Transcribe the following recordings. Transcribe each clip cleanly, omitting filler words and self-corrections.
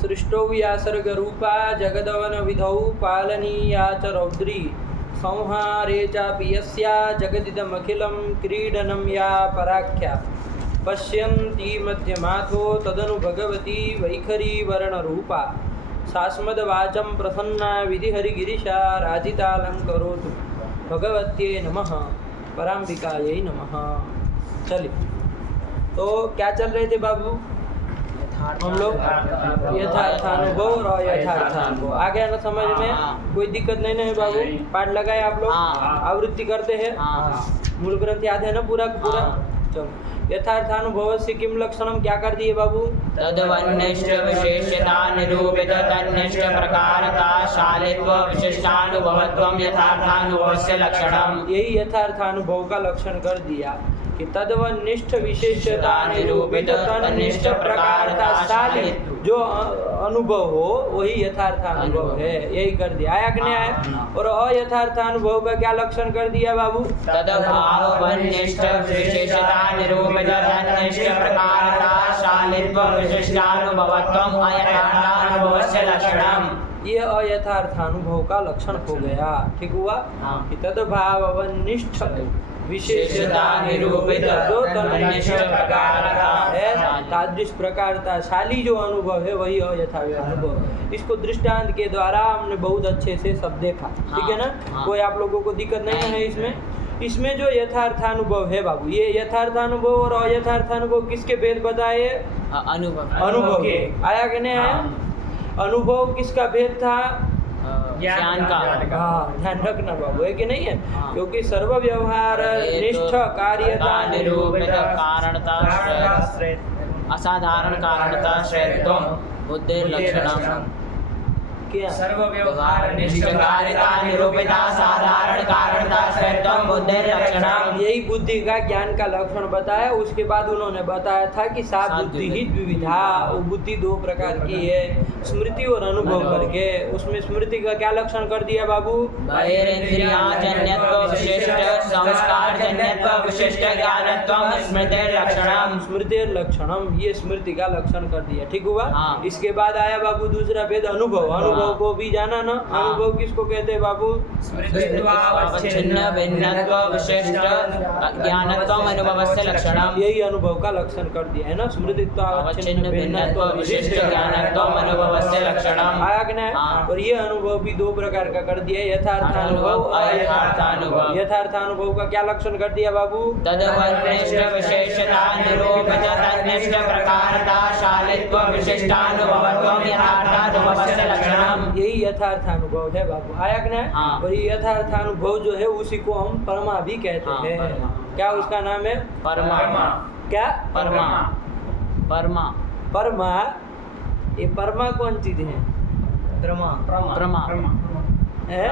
सृष्टौ व्यासर्गरूपा जगदवन विधौ पालनीया च रौद्री संहारे चापि यस्या जगदिदमखिलं क्रीडनं या पराख्या पश्यन्ती मध्यमाथो तदनु भगवती वैखरी वर्णरूपा सास्मदवाचं प्रसन्ना विधिहरिगिरिशा राजितालङ्करोतु भगवत्यै नमः पराम्बिकायै नमः। चलिए, तो क्या चल रहे थे बाबू हम लोग? यथार्थानुभव और अयथार्थानुभव। आ गया ना समझ में? कोई दिक्कत नहीं ना है बाबू? पाठ लगाए आप लोग? आवृत्ति करते हैं? मूल ग्रंथ याद है ना पूरा पूरा? चलो, यथार्थानुभव से किम लक्षणम क्या कर दिए बाबू? तद्वन्निष्ठ विशेषता निरूपित तन्निष्ठ प्रकारता शालित्व विशिष्टानुभवत्वं यथार्थानुभवस्य लक्षणम। यही यथार्थानुभव का लक्षण कर दिया कि तद्वन्निष्ठ विशेषता निरूपित तन्निष्ठ प्रकारता शालित्व, जो अनुभव हो वही यथार्थानुभव है, यही कर दिया। आया कि नहीं आया? और अयथार्थानुभव का क्या लक्षण कर दिया बाबू? तद्भावनिष्ठ विशेषता निरूपित तन्निष्ठ प्रकारता शालित्व विशिष्टानुभवत्वं अयथार्थानुभवस्य लक्षणम। ये अयथार्थानुभव का लक्षण हो गया। ठीक हुआ कि तद्भावनिष्ठ विशेषता निरूपित जो तन्निष्ठ प्रकारता है, तादृश प्रकारता शाली जो अनुभव है वही अयथार्थ अनुभव। इसको दृष्टांत के द्वारा हमने बहुत अच्छे से सब देखा। ठीक है ना? कोई आप लोगों को दिक्कत नहीं है इसमें? इसमें जो यथार्थानुभव है बाबू, ये यथार्थानुभव और अयथार्थानुभव किसके भेद बताए? अनुभव के। आया कि नहीं आया? अनुभव किसका भेद था? ज्ञान का। हाँ, ध्यान रखना बाबू, है कि नहीं है? क्योंकि सर्व व्यवहार निष्ठ कार्यता निरूपित कारणता असाधारण कारणता श्रेयत्वं बुद्धि लक्षणम। क्या? सर्व व्यवहार निष्ठ कार्यता निरूपिता साधारण कारणता श्रेयत्वं बुद्धि लक्षणम। यही बुद्धि का ज्ञान का लक्षण बताया। उसके बाद उन्होंने बताया था कि सा बुद्धि ही द्विविधा, वो बुद्धि दो प्रकार की है, स्मृति और अनुभव करके। उसमें स्मृति का क्या लक्षण कर दिया बाबू? बहिरेन्द्रियाजन्यत्व विशिष्ट संस्कारजन्यत्व विशिष्ट ज्ञानत्वं स्मृति लक्षणम। स्मृति लक्षणम, ये स्मृति का लक्षण कर दिया। ठीक हुआ? इसके बाद आया बाबू दूसरा भेद अनुभव। अनुभव को भी जाना ना? अनुभव किसको कहते हैं बाबू? स्मृतित्वावच्छिन्न भिन्नत्व विशिष्ट ज्ञानत्वं अनुभवस्य लक्षणम। यही अनुभव का लक्षण कर दिया है ना? स्मृतित्वावच्छिन्न भिन्नत्व विशिष्ट ज्ञानत्वं अनुभवस्य लक्षणम। आया कि नहीं? और ये अनुभव भी दो प्रकार का कर दिया, यथार्थानुभव और अयथार्थानुभव। यथार्थानुभव का क्या लक्षण कर दिया बाबू? तद्वन्निष्ठ विशेषता निरूपित तन्निष्ठ प्रकारता शालित्व विशिष्टानुभवत्वं यथार्थानुभवस्य लक्षणम। यही यथार्थानुभव है बाबू। आया कि नहीं? और ये यथार्थानुभव जो है उसी को हम परमा भी कहते हैं। क्या उसका नाम है? परमा। क्या? परमा। परमा। परमा। ये परमा कौन चीज है? परमा। परमा है?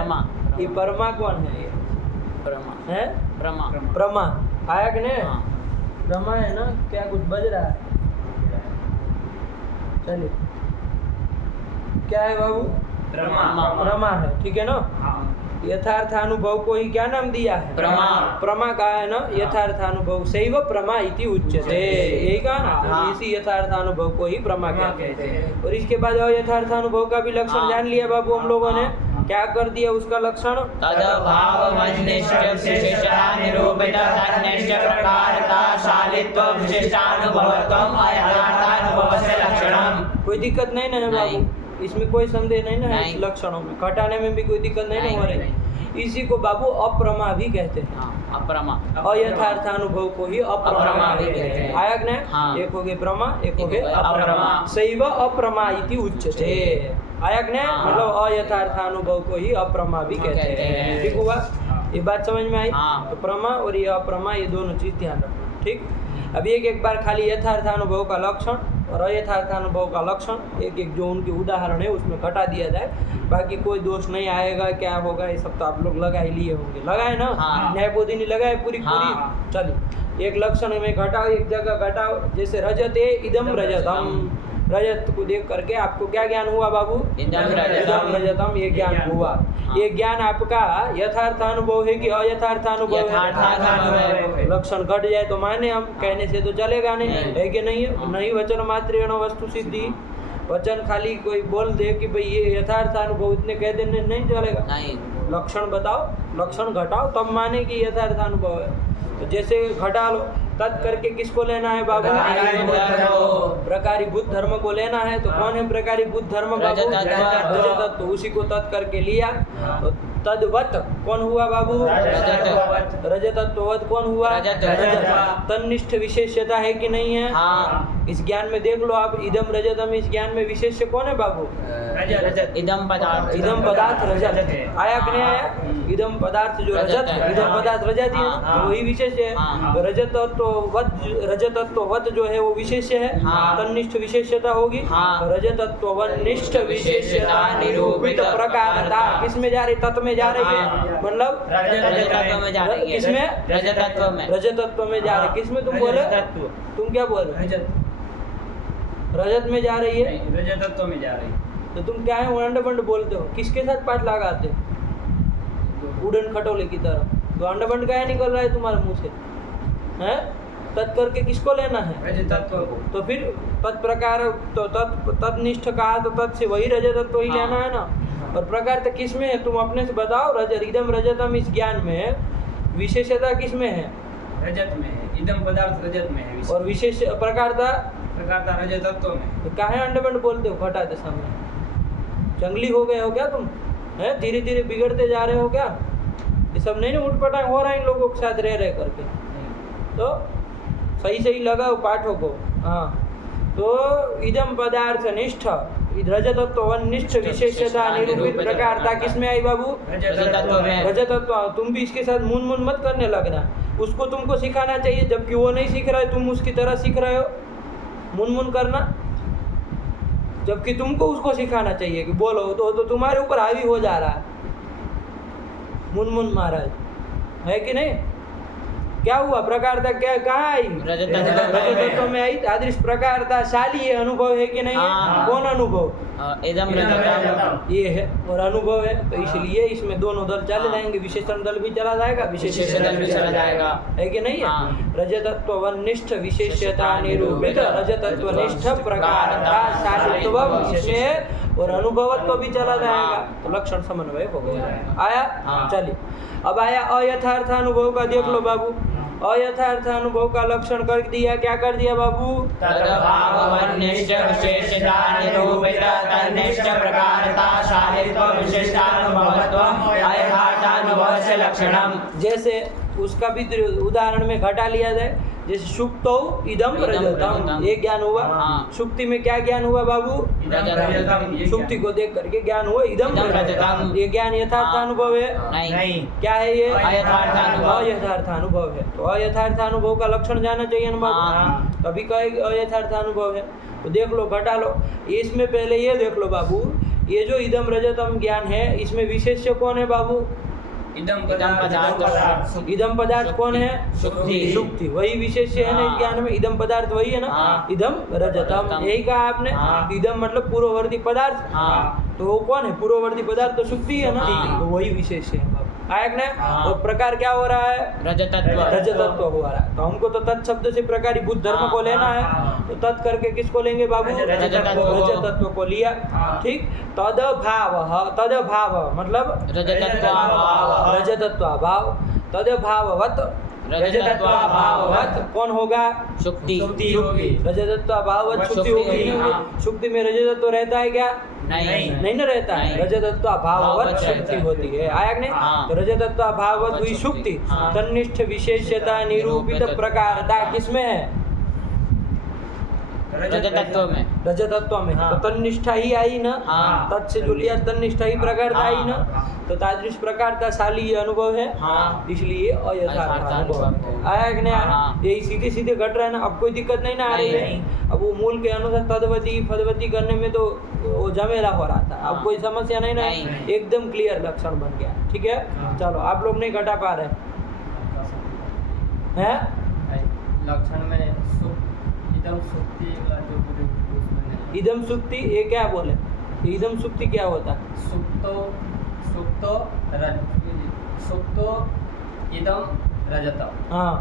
ये परमा कौन है? ये परमा है? परमा। परमा। आया कि नहीं? परमा है ना? क्या कुछ बज रहा है? चलिए, क्या है बाबू? प्रमा है। ठीक है ना? यथार्थानुभव को ही क्या नाम दिया है? प्रमा। प्रमा का है ना? यथार्थानुभव सैव प्रमा इति उच्यते, यही कहा ना? इसी यथार्थानुभव को ही प्रमा कहते हैं। और इसके बाद यथार्थानुभव का भी लक्षण जान लिया बाबू हम लोगों ने। क्या कर दिया उसका लक्षण? तद्भावनिष्ठ विशेषता निरूपित तन्निष्ठ प्रकारता शालित्व विशिष्टानुभवत्वं अयथार्थानुभवस्य लक्षणम। कोई दिक्कत नहीं ना है बाबू? इसमें कोई संदेह नहीं ना है? इस लक्षणों में घटाने में भी कोई दिक्कत नहीं हो रही। इसी को बाबू अप्रमा भी कहते हैं। अप्रमा। अयथार्थानुभव को ही अप्रमा भी कहते हैं। आया कि नहीं? एक हो गए प्रमा, एक हो गए अप्रमा। सैव अप्रमा इति उच्यते। आया कि नहीं? मतलब अयथार्थानुभव को ही अप्रमा भी कहते हैं। ठीक हुआ? ये बात समझ में आई? तो प्रमा और ये अप्रमा, ये दोनों चीज ध्यान रखना। ठीक, अभी एक बार खाली यथार्थानुभव का लक्षण और अयथार्थानुभव का लक्षण एक एक जो उनके उदाहरण है उसमें घटा दिया जाए। बाकी कोई दोष नहीं आएगा। क्या होगा ये सब तो आप लोग लगा ही लिए होंगे। लगाए ना? न्याय बोधि नहीं लगाए पूरी पूरी? चलिए, एक लक्षण में घटाओ, एक जगह घटाओ। जैसे रजते इदम रजतम, रजत को देख करके आपको क्या ज्ञान हुआ बाबू? इदम रजतम, ये ज्ञान हुआ। ये ज्ञान आपका यथार्थानुभव है कि अयथार्थानुभव है? लक्षण घट जाए तो माने हम, कहने से तो चलेगा नहीं, है कि नहीं? नहीं वचन मात्रेण वस्तु सिद्धि। वचन खाली कोई बोल दे कि भाई ये यथार्थ अनुभव इतने कह देने नहीं चलेगा। नहीं। लक्षण बताओ, लक्षण घटाओ तब माने कि यथार्थ अनुभव है। तो जैसे घटा लो, तत् करके किसको लेना है बाबू? प्रकारीभूत धर्म को लेना है। तो कौन है प्रकारीभूत धर्म बाबू? रजतत्व। उसी को तत् करके लिया। तो तद्वत कौन हुआ बाबू? रजतत्ववत कौन हुआ? रजत। तन्निष्ठ विशेष्यता है कि नहीं है? हाँ। इस ज्ञान में देख लो आप, इदम रजतम, इस ज्ञान में विशेष्य कौन है बाबू? इदम पदार्थ। इदम पदार्थ रजत आया कि नहीं आया? इदम पदार्थ जो रजत, इदम पदार्थ रजत ही है, तो वही विशेष है। तो रजतत्ववत जो है वो विशेष है। तन्निष्ठ विशेष्यता होगी। रजतत्वनिष्ठ विशेष्यता निरूपित प्रकारता किसमें जा रही? तत्व में जा रही है, मतलब रजतत्व में जा रही है। किसमें? रजतत्व में। रजतत्व में जा रही। किसमें तुम बोले? तुम क्या बोल रहे? रजत में जा रही है, रजतत्व में जा रही। तो तुम क्या है अंडबंड बोलते हो? किसके साथ पाठ लगाते हो? उड़न खटोले की तरह। तो अंडबंड क्या निकल रहा है तुम्हारे मुंह से? हैं? तत् करके किसको लेना है? रजतत्व को। तो फिर तत्प्रकार तो तत्निष्ठ कहा तो तत् से वही रजतत्व ही लेना है ना। और प्रकार तो किस में है? तुम अपने से बताओ। रजत, इदम रजतम, इस ज्ञान में विशेषता किस में है? रजत में है। इदम पदार्थ रजत में है। और विशेष प्रकारता रजतत्व में। तो काहे अंडबंड बोलते हो घटा दशा में? जंगली हो गए हो क्या तुम? हैं? धीरे धीरे बिगड़ते जा रहे हो क्या? ये सब नहीं ना उठपटांग हो रहा है इन लोगों के साथ रह रह करके। तो सही सही लगाओ पाठों को। हाँ, तो इदम पदार्थ निष्ठ रजतत्वनिष्ठ विशेषता निरूपित प्रकारता किसमें आई बाबू? रजतत्व में। रजतत्व। तुम भी इसके साथ मुन मुन मत करने लगना। उसको तुमको सिखाना चाहिए, जबकि वो नहीं सीख रहा है, तुम उसकी तरह सीख रहे हो मुन मुन करना। जबकि तुमको उसको सिखाना चाहिए कि बोलो, तो तुम्हारे ऊपर हावी हो जा रहा है मुन मुन महाराज, है कि नहीं? क्या हुआ? प्रकारता क्या कहाँ आई? रजतत्व में आई। तादृश प्रकारता शाली अनुभव है कि नहीं है? हाँ। कौन अनुभव? इदम रजतम। ये है और अनुभव है। तो इसलिए इसमें दोनों दल चले जाएंगे, विशेषण दल भी चला जाएगा, विशेष दल भी चला जाएगा, है कि नहीं है? हाँ। रजतत्वनिष्ठ विशेषता निरूपित रजतत्वनिष्ठ प्रकारता शालित्व विशेष और अनुभवत्व भी चला जाएगा। तो लक्षण समन्वय हो गया। आया? हाँ। चलिए, अब आया अयथार्थ अनुभव का। देख लो बाबू, अयथार्थ अनुभव का लक्षण कर दिया। क्या कर दिया बाबू? तद्भावनिष्ठ विशेषता निरूपित तन्निष्ठ प्रकारता शालित्व विशिष्टानुभवत्वम् अयथार्थानुभवस्य लक्षणम्। जैसे उसका भी उदाहरण में घटा लिया जाए। जैसे सुप्तौ इदम रजतम, ये ज्ञान हुआ। हाँ। सुप्ति में क्या ज्ञान हुआ बाबू? रजतम। सुप्ति को देख करके ज्ञान हुआ इदम इदम रजतम। रजतम। ये ज्ञान यथार्थ अनुभव है? नहीं। क्या है ये? अयथार्थ अनुभव। अयथार्थ अनुभव है। तो अयथार्थ अनुभव का लक्षण जाना चाहिए ना बाबू। हाँ। तभी कहे अयथार्थ अनुभव है। तो देख लो, घटा लो। इसमें पहले ये देख लो बाबू, ये जो इदम रजतम ज्ञान है, इसमें विशेष्य कौन है बाबू? इदम पदार्थ। इदम पदार्थ कौन है? सुक्ति। सुक्ति। वही विशेष्य है ना इस ज्ञान में। इदम पदार्थ वही है ना। हाँ। इदम रजतम, यही कहा आपने। हाँ। इदम मतलब पूर्ववर्ती पदार्थ। हाँ। तो वो कौन है? पूर्ववर्ती पदार्थ तो सुक्ति है ना। हाँ। तो वही विशेष्य है। आया ने? हाँ। और प्रकार क्या हो रहा है? रजतत्व। रजतत्व हो रहा है। तो हमको तो तत् शब्द से प्रकारीभूत धर्म को लेना है। तो तत् करके किसको लेंगे बाबू? रजतत्व को। रजतत्व को लिया। ठीक। तदभाव मतलब रजतत्वाभाव। रजतत्वाभाव। तदभाववत रजतत्वाभाववत कौन होगा? शुक्ति। होगी। रजतत्वाभाववत शुक्ति शुक्ति होगी। हाँ। शुक्ति में रजतत्व रहता है क्या? नहीं। नहीं ना रहता है। नहीं। रजतत्वाभाववत भाववत शुक्ति रहता है। होती है। आया कि नहीं? हाँ। तो रजतत्वाभाववत हुई शुक्ति। हाँ। तन्निष्ठ विशेष्यता निरूपित प्रकारता किसमें है? रजतत्व में। रजतत्व में। हाँ। तो तन्निष्ठा ही आई ना। हाँ। तत् से जो लिया तन्निष्ठा ही प्रकारता आई ना। तो तादृश प्रकारता शाली ये अनुभव है। हाँ। इसलिए अयथार्थ अयथार्थ अनुभव अनुभव है। है। आया कि नहीं आया? हाँ। यही सीधे सीधे घट रहा है ना। अब कोई दिक्कत नहीं ना आ रही है। नहीं। अब वो मूल के अनुसार तदवती फदवती करने में तो वो झमेला हो रहा था। अब हाँ। कोई समस्या नहीं ना। नहीं। एकदम क्लियर लक्षण बन गया। ठीक है। हाँ। चलो, आप लोग नहीं घटा पा रहे हैं? लक्षण में इदम सुक्ति इदम सुक्ति, ये क्या बोले? इदम सुक्ति क्या होता है? सुक्तो इदम रजतम। हाँ,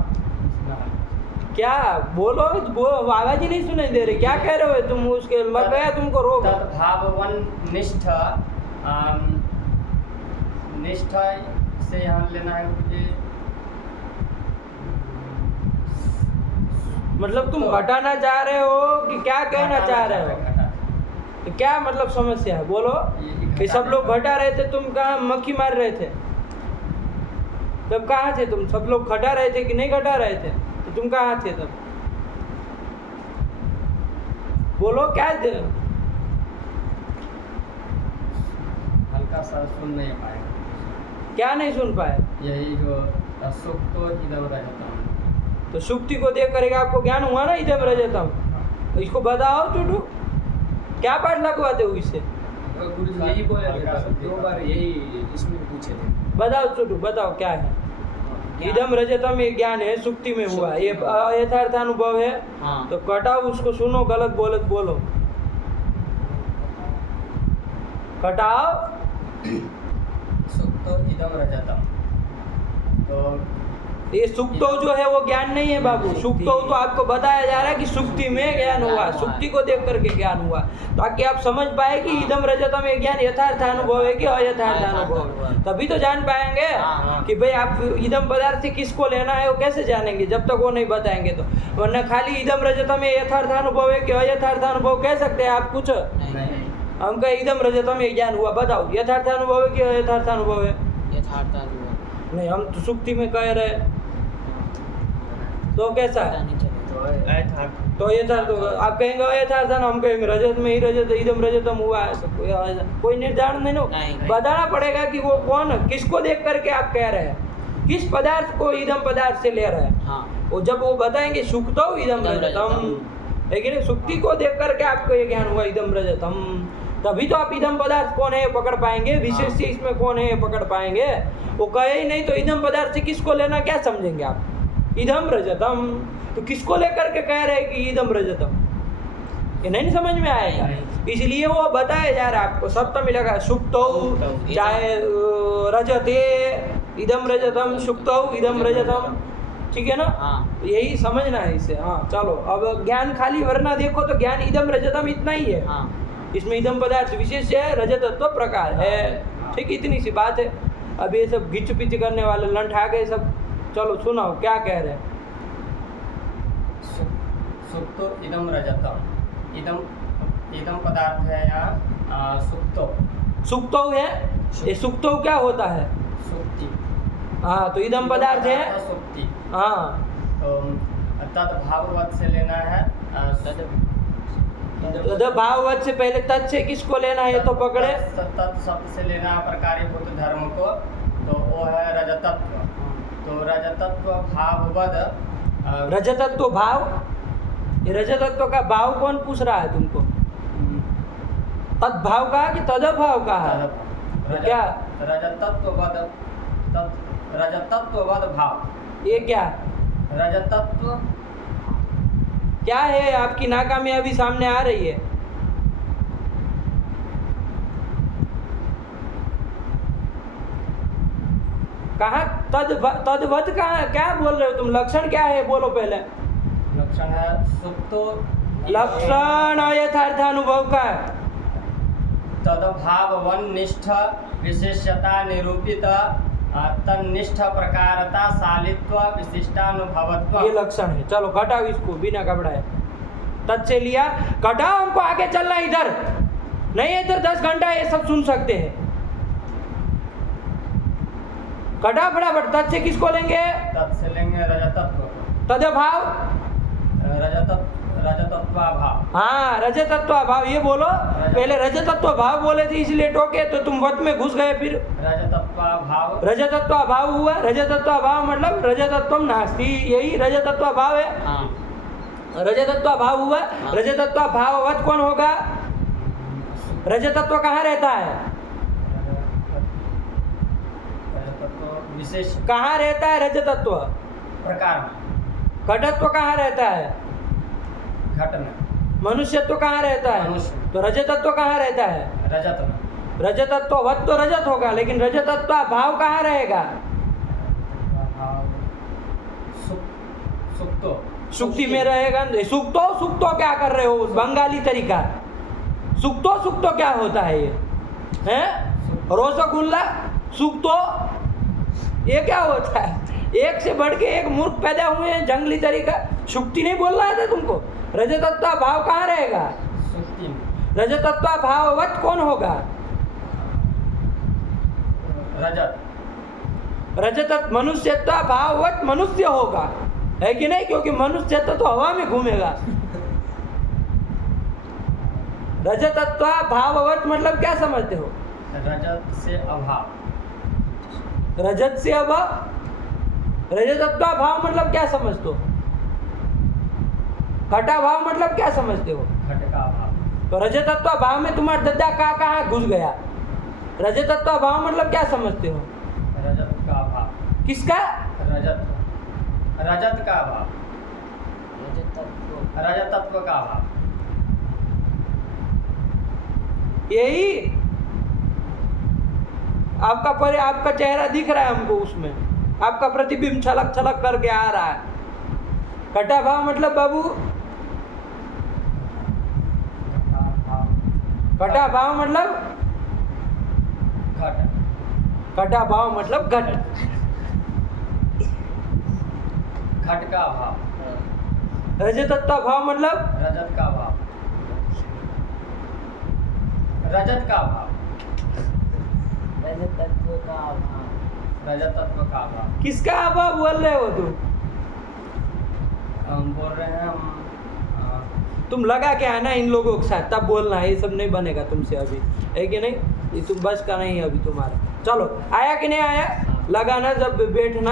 क्या बोलो, आवाज ही नहीं सुनाई दे रही, क्या कह रहे हो तुम? उसके लग गया तुमको रोग? तद्भावन निष्ठ निष्ठ से यहाँ लेना है मुझे, मतलब तुम घटाना चाह रहे हो कि क्या कहना चाह रहे हो? तो क्या मतलब समस्या है, बोलो। कि सब लोग घटा रहे थे, तुम कहाँ मक्खी मार रहे थे? तब कहाँ थे तुम? सब लोग घटा रहे थे कि नहीं घटा रहे थे? तो तुम कहाँ थे तब? बोलो क्या थे? हल्का सा सुन नहीं पाएगा। क्या नहीं सुन पाए? यही जो सुख तो इधर उधर जाता हूँ। तो सुक्ति को देख करके आपको ज्ञान हुआ ना इधम रजतम? तो इसको बताओ टूटू, क्या पाठ लगवाते हो इससे? गुरु जी यही बोले थे, 2 बार यही इसमें पूछे थे। बताओ टूटू, बताओ क्या है? इदम रजतम ये ज्ञान है, सुक्ति में हुआ, ये यथार्थ अनुभव है। हाँ। तो कटाओ उसको, सुनो, गलत बोलो। कटाओ। सुख तो इधम रजतम। तो ये सुक्तो जो है वो ज्ञान नहीं है बाबू। सुक्तो तो आपको बताया जा रहा है कि सुक्ति में ज्ञान हुआ, सुक्ति को देख करके ज्ञान हुआ, ताकि आप समझ पाए कि इदम रजतम ये ज्ञान यथार्थ अनुभव है कि अयथार्थ अनुभव है। तभी तो जान पाएंगे कि भाई आप इदम पदार्थ से किसको लेना है, वो कैसे जानेंगे जब तक वो नहीं बताएंगे तो। वरना खाली इदम रजतम ये यथार्थ अनुभव है कि अयथार्थ अनुभव कह सकते हैं आप कुछ? नहीं, हम कहे इदम रजतम ये ज्ञान हुआ, बताओ यथार्थ अनुभव है कि अयथार्थ अनुभव है? यथार्थ अनुभव। नहीं, हम तो सुक्ति में कह रहे हैं, तो कैसा है? तो यथार्थ होगा। आप कहेंगे यथार्थ है ना, हम कहेंगे रजत में ही रजत, इदम रजतम हुआ है। सब कोई निर्धारण नहीं हो, बताना पड़ेगा कि वो कौन, किसको देख करके आप कह रहे हैं, किस पदार्थ को इदम पदार्थ से ले रहे हैं। हाँ। वो जब वो बताएंगे सुक्तो इदम रजतम, लेकिन सुक्ति को देख करके आपको ये ज्ञान हुआ इदम रजतम, तभी तो आप इदम पदार्थ कौन है ये पकड़ पाएंगे, विशेष से इसमें कौन है ये पकड़ पाएंगे। वो कहे ही नहीं तो इदम पदार्थ से किसको लेना, क्या समझेंगे आप? इदम रजतम, तो किसको लेकर के कह रहे हैं कि इदम रजतम? ये नहीं समझ में आएगा। इसलिए वो बताया जा रहा है आपको, सप्तम मिलेगा सुक्तो, चाहे रजते इदम रजतम, सुक्तो इदम रजतम, ठीक है ना? हाँ। यही समझना है इसे। हाँ चलो, अब ज्ञान खाली वरना देखो तो ज्ञान इदम रजतम इतना ही है। हाँ। इसमें इदम पदार्थ विशेष है, रजतत्व प्रकार है, ठीक, इतनी सी बात है। अब ये सब घिच पिच करने वाले लंठ आ गए सब। चलो सुनाओ क्या कह रहे हैं। सुख तो इदम रजतम, इदम पदार्थ है यहाँ सुक्तो। सुक्तो है, ये सुक्तो क्या होता है? सुक्ति। हाँ, तो इदम पदार्थ है। सुक्ति। हाँ, तो तद्भाववत से लेना है, तद भाववत से पहले तत् से किसको लेना है तो पकड़े। तत् शब्द से लेना है प्रकारीभूत धर्म को, तो वो है रजतत्व। तो रजतत्व भाववद, रजतत्व भाव, ये रजतत्व का भाव कौन पूछ रहा है तुमको? तद्भाव का कि तदभाव का है? क्या रजतत्ववद, रजतत्ववद भाव, ये क्या रजतत्व क्या है? आपकी नाकामयाबी सामने आ रही है। कहाँ तद्वत कहाँ, क्या बोल रहे हो तुम? लक्षण क्या है बोलो पहले। लक्षण है सुप्तो, लक्षण यथार्थानुभव का तदभावन निष्ठ विशेषता निरूपित तन्निष्ठ प्रकारता शालित्व विशिष्टानुभवत्व, ये लक्षण है। चलो घटाओ इसको बिना घबराए। तत् से लिया, घटाओ, हमको आगे चलना है इधर नहीं है, इधर 10 घंटा ये सब सुन सकते हैं। घटा फटाफट। तत् से किसको लेंगे? तत् से लेंगे रजतत्व, तदभाव, रजतत्वाभाव। हाँ, रजतत्वाभाव, ये बोलो। पहले रजतत्वाभाव बोले थे इसलिए टोके, तो तुम वत में घुस गए। फिर रजतत्वाभाव, रजतत्वाभाव हुआ। रजतत्वाभाव मतलब रजतत्वम नास्ति, यही रजतत्वाभाव है। हाँ। रजतत्वाभाव हुआ। रजतत्वाभाववत कौन होगा? रजतत्व कहाँ रहता है? रजतत्व विशेष कहाँ रहता है रजतत्व? प्रकार में। घटत्व कहाँ रहता है? घट में। मनुष्यत्व कहाँ रहता है? मनुष्य। तो रजतत्व कहाँ रहता है? रजत में। रजतत्ववत तो रजत होगा, लेकिन रजतत्व भाव कहाँ रहेगा? सुप्तो, सुक्ति में रहेगा। सुक्तो क्या कर रहे हो? बंगाली तरीका। सुक्तो क्या होता है ये? हैं? रसगुल्ला सुक्तो ये क्या होता है? एक से बढ़ के एक मूर्ख पैदा हुए हैं जंगली तरीका। सुक्ति नहीं बोल रहा था तुमको? रजतत्व भाव कहाँ रहेगा? सुक्ति में। रजतत्व भाववत कौन होगा? रजतत्व मनुष्यत्व भाववत मनुष्य होगा, है कि नहीं? क्योंकि मनुष्यत्व तो हवा में घूमेगा। रजतत्व भाववत मतलब क्या समझते हो? रजत से अभाव। रजत से अभाव। रजतत्व भाव मतलब क्या समझते हो? घटा भाव मतलब क्या समझते हो? घट का अभाव। तो रजतत्व भाव में तुम्हारा दद्दा कहाँ घुस गया? रजतत्व भाव मतलब क्या समझते हो? रजत का अभाव। किसका? रजत का अभाव। रजतत्व का अभाव। यही आपका चेहरा दिख रहा है हमको, उसमें आपका प्रतिबिंब छलक छलक करके आ रहा है। घटा भाव मतलब बाबू? घटा भाव मतलब? घट। घटा भाव मतलब घट। घट का अभाव। रजतत्व भाव मतलब? रजत का अभाव। रजत का अभाव। रजतत्व का अभाव। रजतत्व का अभाव। किसका अभाव बोल रहे हो तुम? हम बोल रहे हैं तुम लगा के आना इन लोगों के साथ, तब बोलना। ये सब नहीं बनेगा तुमसे अभी, है कि नहीं? ये तुम बस का नहीं है अभी तुम्हारा। चलो, आया कि नहीं आया? लगाना, जब बैठना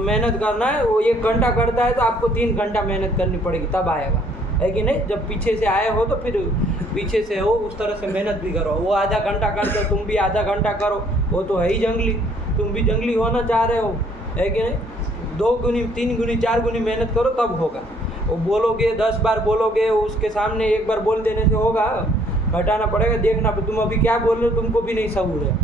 मेहनत करना है। वो 1 घंटा करता है तो आपको 3 घंटा मेहनत करनी पड़ेगी, तब आएगा, है कि नहीं? जब पीछे से आए हो तो फिर पीछे से हो, उस तरह से मेहनत भी करो। वो आधा घंटा करते हो, तुम भी आधा घंटा करो। वो तो है ही जंगली, तुम भी जंगली होना चाह रहे हो, है कि नहीं? 2 गुनी 3 गुनी 4 गुनी मेहनत करो तब होगा। वो बोलोगे 10 बार बोलोगे, उसके सामने 1 बार बोल देने से होगा? घटाना पड़ेगा। देखना तुम अभी क्या बोल रहे हो, तुमको भी नहीं सबूर है,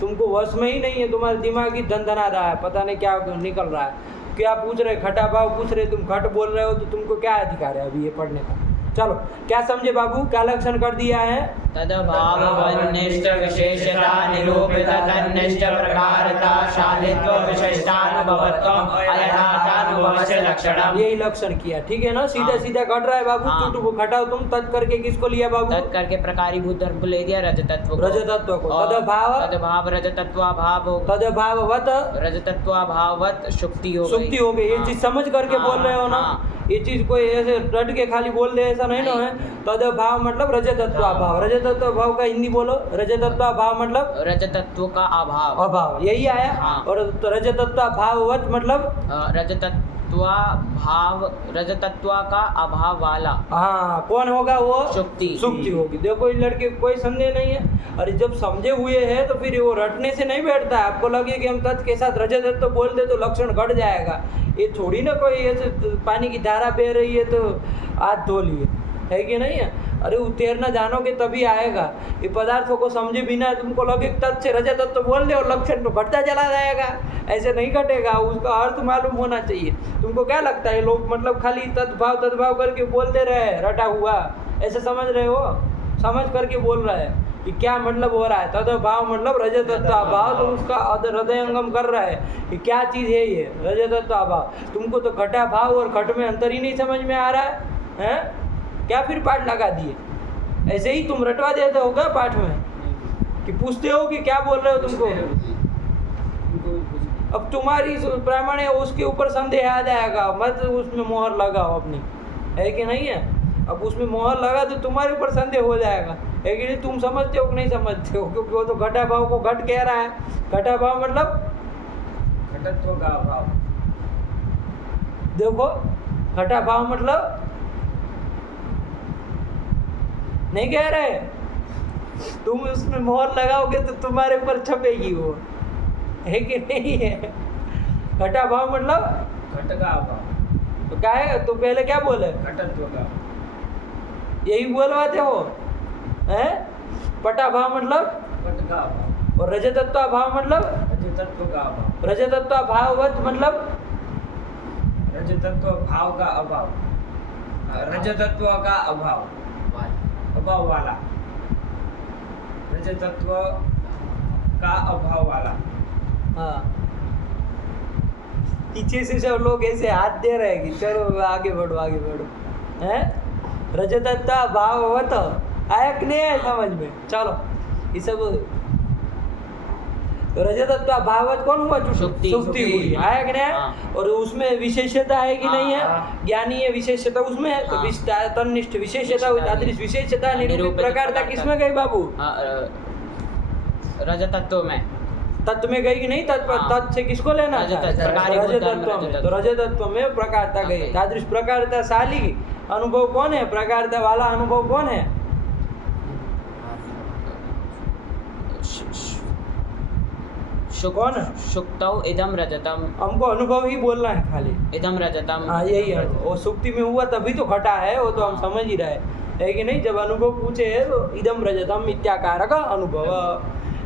तुमको वश में ही नहीं है। तुम्हारा दिमाग ही धनधना रहा है, पता नहीं क्या निकल रहा है। क्या पूछ रहे? घटा भाव पूछ रहे, तुम घट बोल रहे हो, तो तुमको क्या अधिकार है अभी ये पढ़ने का? चलो, क्या समझे बाबू? क्या लक्षण कर दिया है? तदभाववन्निष्ठ विशेषता निरूपित तन्निष्ठ प्रकारता शालित्व विशिष्टानुभवत्वम् अयथार्थानुभवस्य लक्षणम्। यही लक्षण किया, ठीक है ना? सीधा सीधा घट रहा है बाबू। हाँ। टूट घटाओ तुम। तत् करके किसको लिया बाबू? तत् करके प्रकारीभूत धर्म को ले दिया, रजतत्व को। रजतत्व को। और तदभाव तदभाव रजतत्वाभाव तदभाववत रजतत्वाभाववत शुक्ति हो गई। सुक्ति हो गई। ये हाँ। चीज समझ करके बोल रहे हो ना? हाँ। ये चीज कोई ऐसे रट के खाली बोल दे ऐसा नहीं ना है। तदभाव मतलब रजतत्वाभाव। रजतत्वाभाव का हिंदी बोलो। रजतत्वाभाव मतलब? रजतत्व का अभाव। अभाव, यही आया। हाँ। और रजतत्वाभाववत मतलब? रजतत्व का अभाव वाला। हाँ, कौन होगा वो? शुक्ति। सुक्ति होगी। देखो इस लड़के को कोई संदेह नहीं है। अरे जब समझे हुए हैं तो फिर वो रटने से नहीं बैठता है। आपको लगे कि हम तत् के साथ रजतत्व बोल दे तो लक्षण घट जाएगा, ये थोड़ी ना कोई ऐसे पानी की धारा बह रही है तो हाथ धो लिए, है कि नहीं है? अरे तैरना जानोगे तभी आएगा। ये पदार्थों को समझे बिना तुमको लगे तत् से रजतत्व तो बोल दे और लक्षण तो घटता चला जाएगा, ऐसे नहीं घटेगा। उसका अर्थ मालूम होना चाहिए। तुमको क्या लगता है लोग मतलब खाली तद्भाव करके बोलते रहे रटा हुआ, ऐसे समझ रहे हो? समझ करके बोल रहा है कि क्या मतलब हो रहा है। तद्भाव मतलब रजतत्वाभाव, तो उसका हृदयंगम कर रहा है कि क्या चीज़ है ये रजतत्वाभाव। तुमको तो घटा भाव और घट में अंतर ही नहीं समझ में आ रहा है, हैं? क्या फिर पाठ लगा दिए? ऐसे ही तुम रटवा देते हो क्या पाठ में कि पूछते हो कि क्या बोल रहे हो तुमको? अब तुम्हारी प्रामाण्य उसके ऊपर संदेह आ जाएगा, मत उसमें मोहर लगाओ अपनी, है कि नहीं है? अब उसमें मोहर लगा तो तुम्हारे ऊपर संदेह हो जाएगा, है कि नहीं? तुम समझते हो कि नहीं समझते हो? क्योंकि वो तो घटा भाव को घट कह रहा है। घटा भाव मतलब घटत्व का अभाव। देखो, घटा भाव मतलब नहीं कह रहे। तुम उसमें मोहर लगाओगे तो तुम्हारे ऊपर छपेगी वो, है कि नहीं है? घटा भाव मतलब घट का अभाव। तो क्या है? तो पहले क्या बोले? घटत्व का। यही बोलवाते हो, हैं? पटा भाव मतलब? घट का अभाव। और रजतत्व भाव मतलब? रजतत्व का अभाव। रजतत्व भाववत मतलब? रजतत्व भाव का अभाव, रजतत्व का अभाव, अभाव वाला, रजतत्व का अभाव वाला। हाँ, पीछे से सब लोग ऐसे हाथ दे रहे हैं कि चलो आगे बढ़ो आगे बढ़ो, हैं? रजतत्व भाववत आया कि नहीं आया समझ में? चलो ये सब तो रजतत्व भाववत कौन हुआ? सुक्ति। सुक्ति हुई, आया कि नहीं आया? हाँ। और उसमें विशेषता है कि नहीं है? हाँ। ज्ञानी है, विशेषता उसमें है, तो हाँ। तन्निष्ठ विशेषता हुई, तादृश विशेषता निरूपित निरूपित प्रकारता प्रकारता। किसमें गई बाबू? रजतत्व में। तत्व में गई कि नहीं? तत्व हाँ। तत्व से किसको लेना था? प्रकारीभूत धर्म रजतत्व में। रजतत्व। तो रजतत्व में प्रकारता गई, गई। तादृश प्रकारता शाली अनुभव कौन है? प्रकारता वाला अनुभव कौन है? कौन? शुक्तौ इदम रजतम, हमको अनुभव ही बोलना है खाली। इदम रजतम। हाँ यही है, वो सुक्ति में हुआ तभी तो घटा है, वो तो हम समझ ही रहे है कि नहीं? जब अनुभव पूछे है तो इदम रजतम इत्याकार का अनुभव,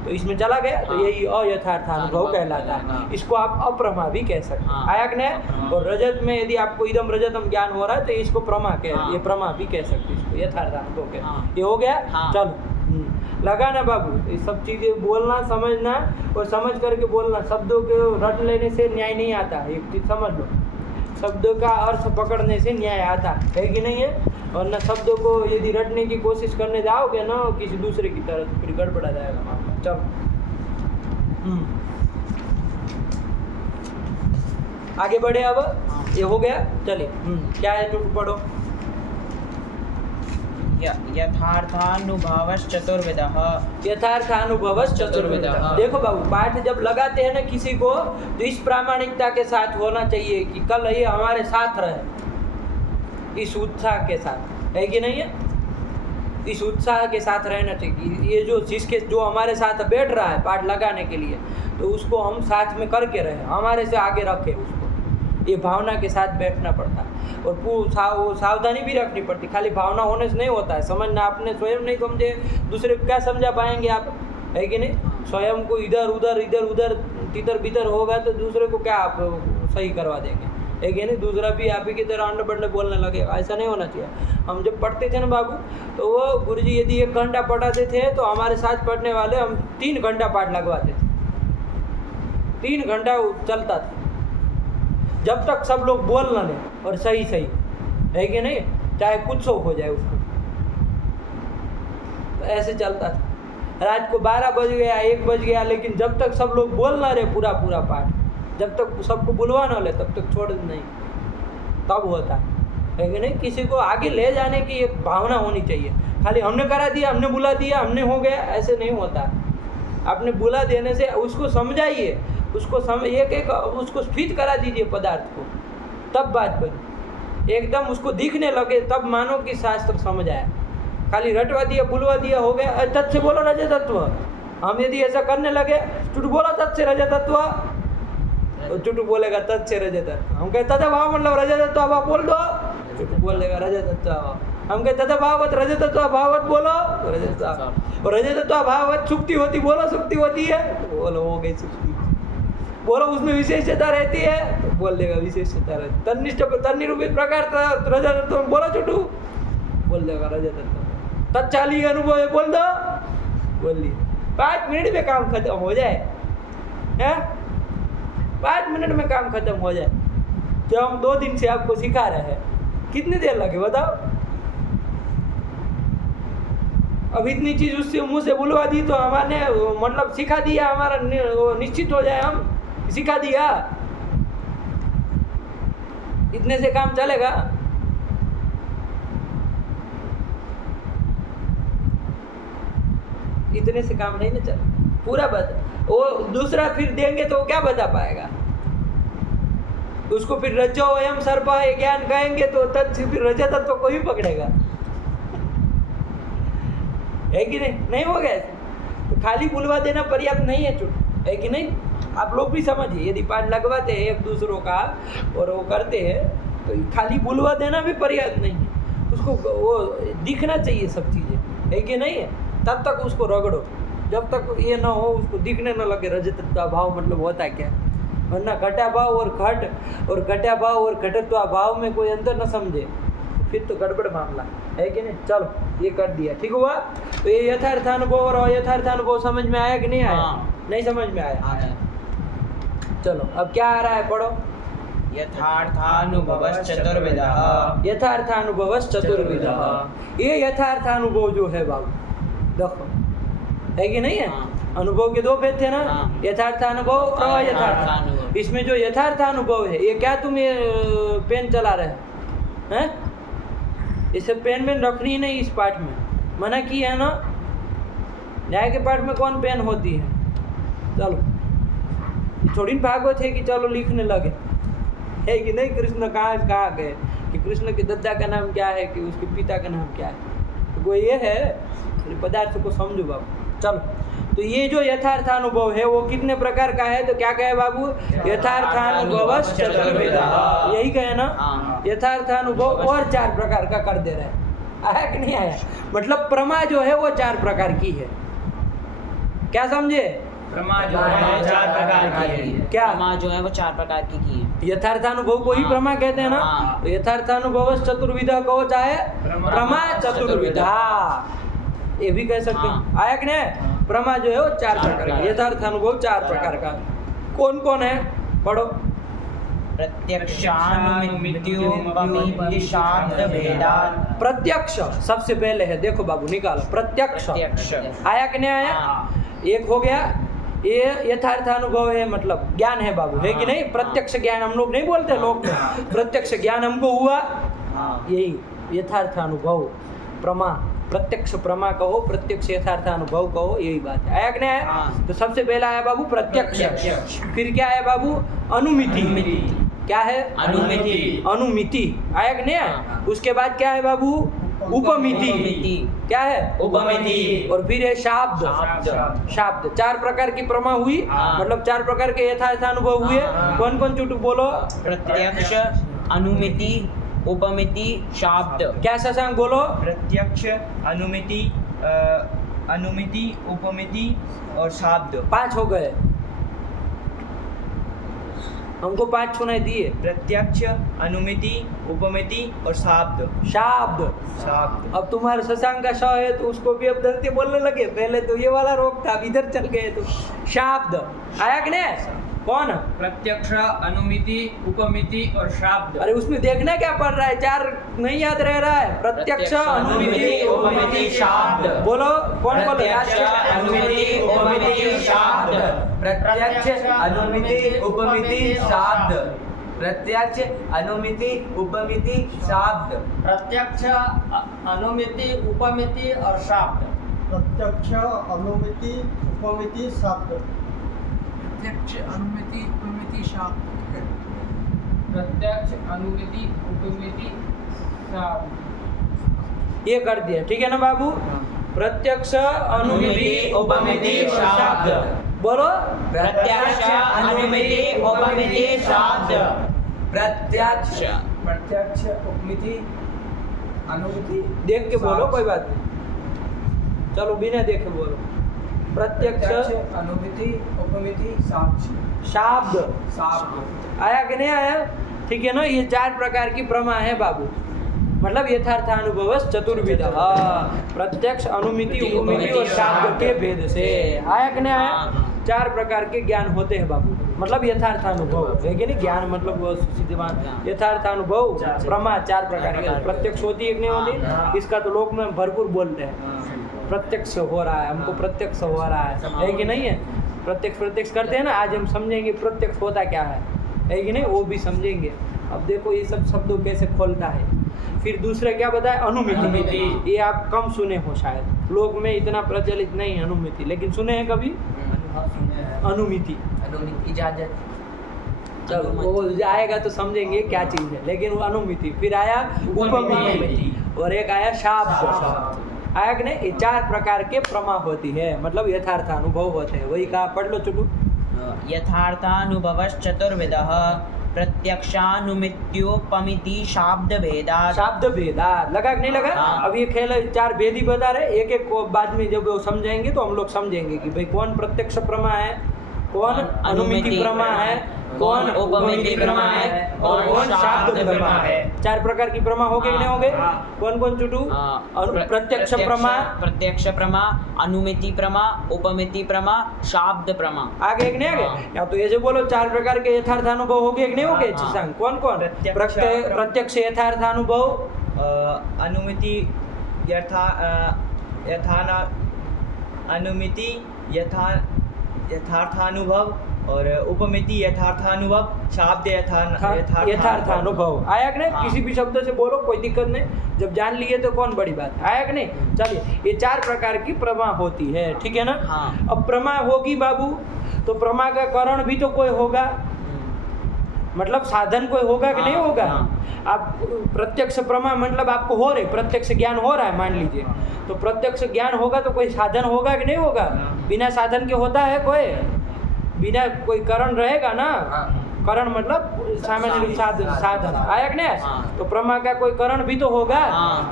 तो इसमें चला गया तो हाँ। यही अयथार्थ अनुभव कहलाता है। हाँ। इसको आप अप्रमा भी कह सकते हैं, हाँ। आया कि नहीं? और रजत में यदि आपको इदम रजतम ज्ञान हो रहा है तो इसको प्रमा कह, हाँ। ये प्रमा भी कह सकते हैं, इसको यथार्थ अनुभव कह। हाँ। ये हो गया? हाँ। चलो लगा ना बाबू, ये सब चीज़ें बोलना समझना और समझ करके बोलना। शब्दों के रट लेने से न्याय नहीं आता, एक चीज़ समझ लो, शब्दों का अर्थ पकड़ने से न्याय आता है कि नहीं है? और न शब्दों को यदि रटने की कोशिश करने जाओगे ना किसी दूसरे की तरह, तो फिर गड़बड़ा जाएगा मामला। चलो आगे बढ़े अब, ये हो गया। चलिए क्या है जो पढ़ो। यथार्थानुभवश्चतुर्विधः, यथार्थानुभव चतुर्विधः। देखो बाबू, पाठ जब लगाते हैं ना किसी को तो इस प्रामाणिकता के साथ होना चाहिए कि कल ये हमारे साथ रहे, इस उत्साह के साथ, है कि नहीं है? इस उत्साह के साथ रहना चाहिए। ये जो जिसके जो हमारे साथ बैठ रहा है पाठ लगाने के लिए, तो उसको हम साथ में करके रहे, हमारे से आगे रखें उसको, ये भावना के साथ बैठना पड़ता है। और सावधानी भी रखनी पड़ती, खाली भावना होने से नहीं होता है। समझना, आपने स्वयं नहीं समझे दूसरे को क्या समझा पाएंगे आप, है कि नहीं? स्वयं को इधर उधर तितर बितर होगा तो दूसरे को क्या आप सही करवा देंगे, है कि नहीं? दूसरा भी आप ही की तरह अंडे बंडे बोलने लगेगा, ऐसा नहीं होना चाहिए। हम जब पढ़ते थे ना बाबू, तो वो गुरुजी यदि 1 घंटा पढ़ाते थे तो हमारे साथ पढ़ने वाले हम 3 घंटा पाठ लगवाते थे, 3 घंटा चलता था, जब तक सब लोग बोल ना लें और सही है कि नहीं? चाहे कुछ हो जाए उसको, तो ऐसे चलता था। रात को 12 बज गया, 1 बज गया, लेकिन जब तक सब लोग बोल ना रहे पूरा पाठ, जब तक सबको बुलवा ना ले तब तक छोड़ नहीं, तब होता है कि नहीं? किसी को आगे ले जाने की एक भावना होनी चाहिए। खाली हमने करा दिया, हमने बुला दिया, हमने हो गया, ऐसे नहीं होता। आपने बुला देने से उसको समझाइए, उसको उसको स्थित करा दीजिए पदार्थ को, तब बात बनी। एकदम उसको दिखने लगे तब मानो कि शास्त्र समझ आया। खाली रटवा दिया, बुलवा दिया, हो गया, तत् से बोलो रजत तत्व। हम यदि ऐसा करने लगे, चुटू बोला तत् से रजत तत्व, चुटू बोलेगा तत् से रजत तत्व। हम कहते तथा भाव मतलब रजत तत्व आप बोल दो, चुटू बोल देगा रजत तत्व। हम कहते तथा भाववत रजत तत्व भाववत बोलो, रजत तत्व। और रजत तत्व भाववत सुक्ति होती, बोलो सुक्ति होती है, तो बोलो हो गई सुक्ति। बोलो उसमें विशेषता रहती है, तो बोल देगा विशेषता रहती। तन्निष्ठ तन्निरूपित प्रकार रजत तत्व बोलो चुटू, बोल देगा रजत तत्व। तत्काली अनुभव है, बोल दो, बोल दिए। 5 मिनट में काम खत्म हो जाए, है? 5 मिनट में काम खत्म हो जाए। जो हम 2 दिन से आपको सिखा रहे हैं, कितनी देर लगे बताओ? अब इतनी चीज़ उससे मुंह से बुलवा दी तो हमारे मतलब सिखा दिया, हमारा निश्चित हो जाए, हम सिखा दिया, इतने से काम चलेगा? इतने से काम नहीं ना चले, पूरा बता। वो दूसरा फिर देंगे तो वो क्या बता पाएगा? उसको फिर रजो एवं सर्प ज्ञान कहेंगे तो फिर रजत तत्व को ही पकड़ेगा, है कि नहीं हो गया? तो खाली बुलवा देना पर्याप्त नहीं है, चुप, है कि नहीं? आप लोग भी समझिए, यदि पाठ लगवाते हैं एक दूसरों का और वो करते हैं तो खाली बुलवा देना भी पर्याप्त नहीं है, उसको वो दिखना चाहिए सब चीज़ें, है कि नहीं है? तब तक उसको रगड़ो, जब तक ये ना हो, उसको दिखने ना लगे रजत का भाव मतलब होता है क्या, वरना घटा भाव और घट और घटा भाव और घटत्व भाव में कोई अंतर न समझे फिर तो गड़बड़ मामला है कि नहीं। चलो ये कर दिया, ठीक हुआ। तो ये यथार्थानुभव और अयथार्थानुभव समझ में आया कि नहीं आया? नहीं समझ में आया। चलो अब क्या आ रहा है, पढ़ो। यथार्थानुभवश्चतुर्विधः। यथार्थानुभवश्चतुर्विधः। ये यथार्थानुभव जो है बाबू देखो, है कि नहीं है? अनुभव के दो भेद थे ना, यथार्थानुभव और अयथार्थानुभव। इसमें जो यथार्थानुभव है, ये क्या तुम ये पेन चला रहे हैं? इसे पेन में रखनी ही नहीं, इस पाठ में मना की है ना। न्याय के पाठ में कौन पेन होती है? चलो थोड़ी भागवत है कि चलो लिखने लगे, है कि नहीं? कृष्ण कहाँ गए कि कृष्ण के दद्दा का नाम क्या है, कि उसके पिता का नाम क्या है? तो वो ये है, पदार्थ को समझो बाबू। चलो तो ये जो यथार्थानुभव है वो कितने प्रकार का है? तो क्या कहे बाबू? यथार्थानुभवश्चतुर्विधः। यही कहे ना, यथार्थानुभव और 4 प्रकार का कर दे रहे हैं। आया कि नहीं आया? मतलब प्रमा जो है वो 4 प्रकार की है। क्या समझे? प्रमा जो है 4 प्रकार की है। क्या प्रमा जो है वो 4 प्रकार की है। यथार्थानुभव को ही प्रमा कहते हैं ना। तो यथार्थानुभवश्चतुर्विधः कहो चाहे प्रमा चतुर्विधा, ये भी कह सकते हैं। आया कि नहीं? प्रमा जो है वो 4 प्रकार का, यथार्थानुभव 4 प्रकार का। कौन कौन है? पढ़ो। प्रत्यक्षानुमित्योपमिति शाब्द भेदात्। प्रत्यक्ष सबसे पहले है, देखो बाबू निकालो। प्रत्यक्ष आया कि नहीं आया? एक हो गया, ये यथार्थानुभव है, मतलब ज्ञान है बाबू, है कि नहीं? प्रत्यक्ष ज्ञान हम लोग नहीं बोलते लोग में, प्रत्यक्ष ज्ञान हमको हुआ, यही यथार्थानुभव। प्रमा, प्रत्यक्ष प्रमा कहो, प्रत्यक्ष यथार्थानुभव कहो, यही बात है। आया कि नहीं आया? तो सबसे पहला है बाबू प्रत्यक्ष। फिर क्या है बाबू? अनुमिति। क्या है? अनुमिति। आया कि नहीं आया? उसके बाद क्या है बाबू? उपमिति। क्या है? उपमिति। और फिर है शाब्द। शाब्द 4 प्रकार की प्रमा हुई, मतलब 4 प्रकार के यथार्थानुभव हुए। कौन कौन चुटुक बोलो? प्रत्यक्ष, अनुमिति, उपमिति, शाब्द। क्या शशांक बोलो? प्रत्यक्ष, अनुमिति, उपमिति और शाब्द। 5 हो गए, हमको 5 सुनाई दिए। प्रत्यक्ष, अनुमिति, उपमिति और शाब्द। शाब्द। अब तुम्हारे शशांक का श है तो उसको भी अब धरती बोलने लगे। पहले तो ये वाला रोक था, अब इधर चल गए। तो शाब्द आया कि नहीं? कौन? प्रत्यक्ष, अनुमिति, उपमिति और शाब्द। अरे उसमें देखना क्या पड़ रहा है, 4 नहीं याद रह रहा है। प्रत्यक्ष, अनुमिति, उपमिति, शाब्द। बोलो कौन बोलो? प्रत्यक्ष, अनुमिति, उपमिति, शाब्द। प्रत्यक्ष, अनुमिति, उपमिति, शाब्द। प्रत्यक्ष, अनुमिति, उपमिति, शाब्द। प्रत्यक्ष, अनुमिति, उपमिति और शाब्द। प्रत्यक्ष, अनुमिति, उपमिति, शब्द। प्रत्यक्ष, अनुमिति, उपमिति, शाब्द। प्रत्यक्ष, अनुमिति, उपमिति, शाब्द। ये कर दिया, ठीक है ना बाबू? प्रत्यक्ष, अनुमिति, उपमिति, शाब्द। बोलो। प्रत्यक्ष, अनुमिति, उपमिति, शाब्द। प्रत्यक्ष, उपमिति, अनुमिति। देख के बोलो, कोई बात नहीं। चलो बिना देखे बोलो। प्रत्यक्ष, अनुमिति, उपमिति, शाब्द। शाब्द। आया कि नहीं आया? ठीक है ना? ये 4 प्रकार की प्रमा है बाबू, मतलब यथार्थानुभवश्चतुर्विधः। प्रत्यक्ष, अनुमिति, उपमिति और शाब्द के भेद से। आया कि नहीं आया? 4 प्रकार के ज्ञान होते हैं बाबू, मतलब यथार्थानुभव, है कि नहीं? ज्ञान मतलब वो सीधी बात, यथार्थानुभव प्रमा 4 प्रकार के। प्रत्यक्ष होती है कि नहीं होती? इसका तो लोग में भरपूर बोलते हैं, प्रत्यक्ष हो रहा है, हमको प्रत्यक्ष हो रहा है कि नहीं है? प्रत्यक्ष करते हैं ना। आज हम समझेंगे प्रत्यक्ष होता क्या है कि नहीं, वो भी समझेंगे। अब देखो ये सब शब्दों कैसे खोलता है। फिर दूसरा क्या बताया? अनुमिति। ये आप कम सुने हो शायद, लोग में इतना प्रचलित नहीं है अनुमिति, लेकिन सुने हैं कभी? अनुमिति, इजाजत। चलो वो आएगा तो समझेंगे क्या चीज़ है, लेकिन वो अनुमिति। फिर आया उपमिति और एक आया शाब्द। आया कि नहीं? ये 4 प्रकार के प्रमा होती है, मतलब यथार्थानुभव होते हैं। वही कहा, पढ़ लो चुटू। यथार्थानुभवश्चतुर्विधः। प्रत्यक्षानुमित्योपमिति शाब्द भेदात्। शाब्द भेदात् लगा कि नहीं लगा? अब ये खेल 4 भेद ही बता रहे, एक एक को बाद में जब वो समझाएंगे तो हम लोग समझेंगे कि भाई कौन प्रत्यक्ष प्रमा है, कौन अनुमिति प्रमा है, कौन उपमिति प्रमा है और कौन शाब्द प्रमा है। चार प्रकार की प्रमा हो गए कि नहीं हो गए? कौन कौन चुटू? प्रत्यक्ष प्रमा, प्रत्यक्ष प्रमा, अनुमिति प्रमा, उपमिति प्रमा, शाब्द प्रमा। आगे एक नहीं आगे? या तो ये जो बोलो चार प्रकार के यथार्थानुभव हो गए कि नहीं हो गए? सांग कौन कौन? प्रत्यक्ष यथार्थानुभव, अनुमिति अनुमिति यथार्थानुभव और उपमिति यथार्थानुभव, शाब्द यथार्थानुभव। आया कि नहीं? किसी भी शब्द से बोलो, कोई दिक्कत नहीं, जब जान लिए तो कौन बड़ी बात। आया कि नहीं? चलिए, ये चार प्रकार की प्रमा होती है, ठीक है ना? अब प्रमा होगी बाबू, तो प्रमा का कारण भी तो कोई होगा, मतलब साधन कोई होगा कि नहीं होगा? आप प्रत्यक्ष प्रमा मतलब आपको हो रहे, प्रत्यक्ष ज्ञान हो रहा है मान लीजिए, तो प्रत्यक्ष ज्ञान होगा तो कोई साधन होगा कि नहीं होगा? बिना साधन के होता है कोई? बिना कोई कारण रहेगा ना? कारण मतलब सामान्य रूप साधन। आया कि नहीं? तो प्रमा का कोई कारण भी तो होगा।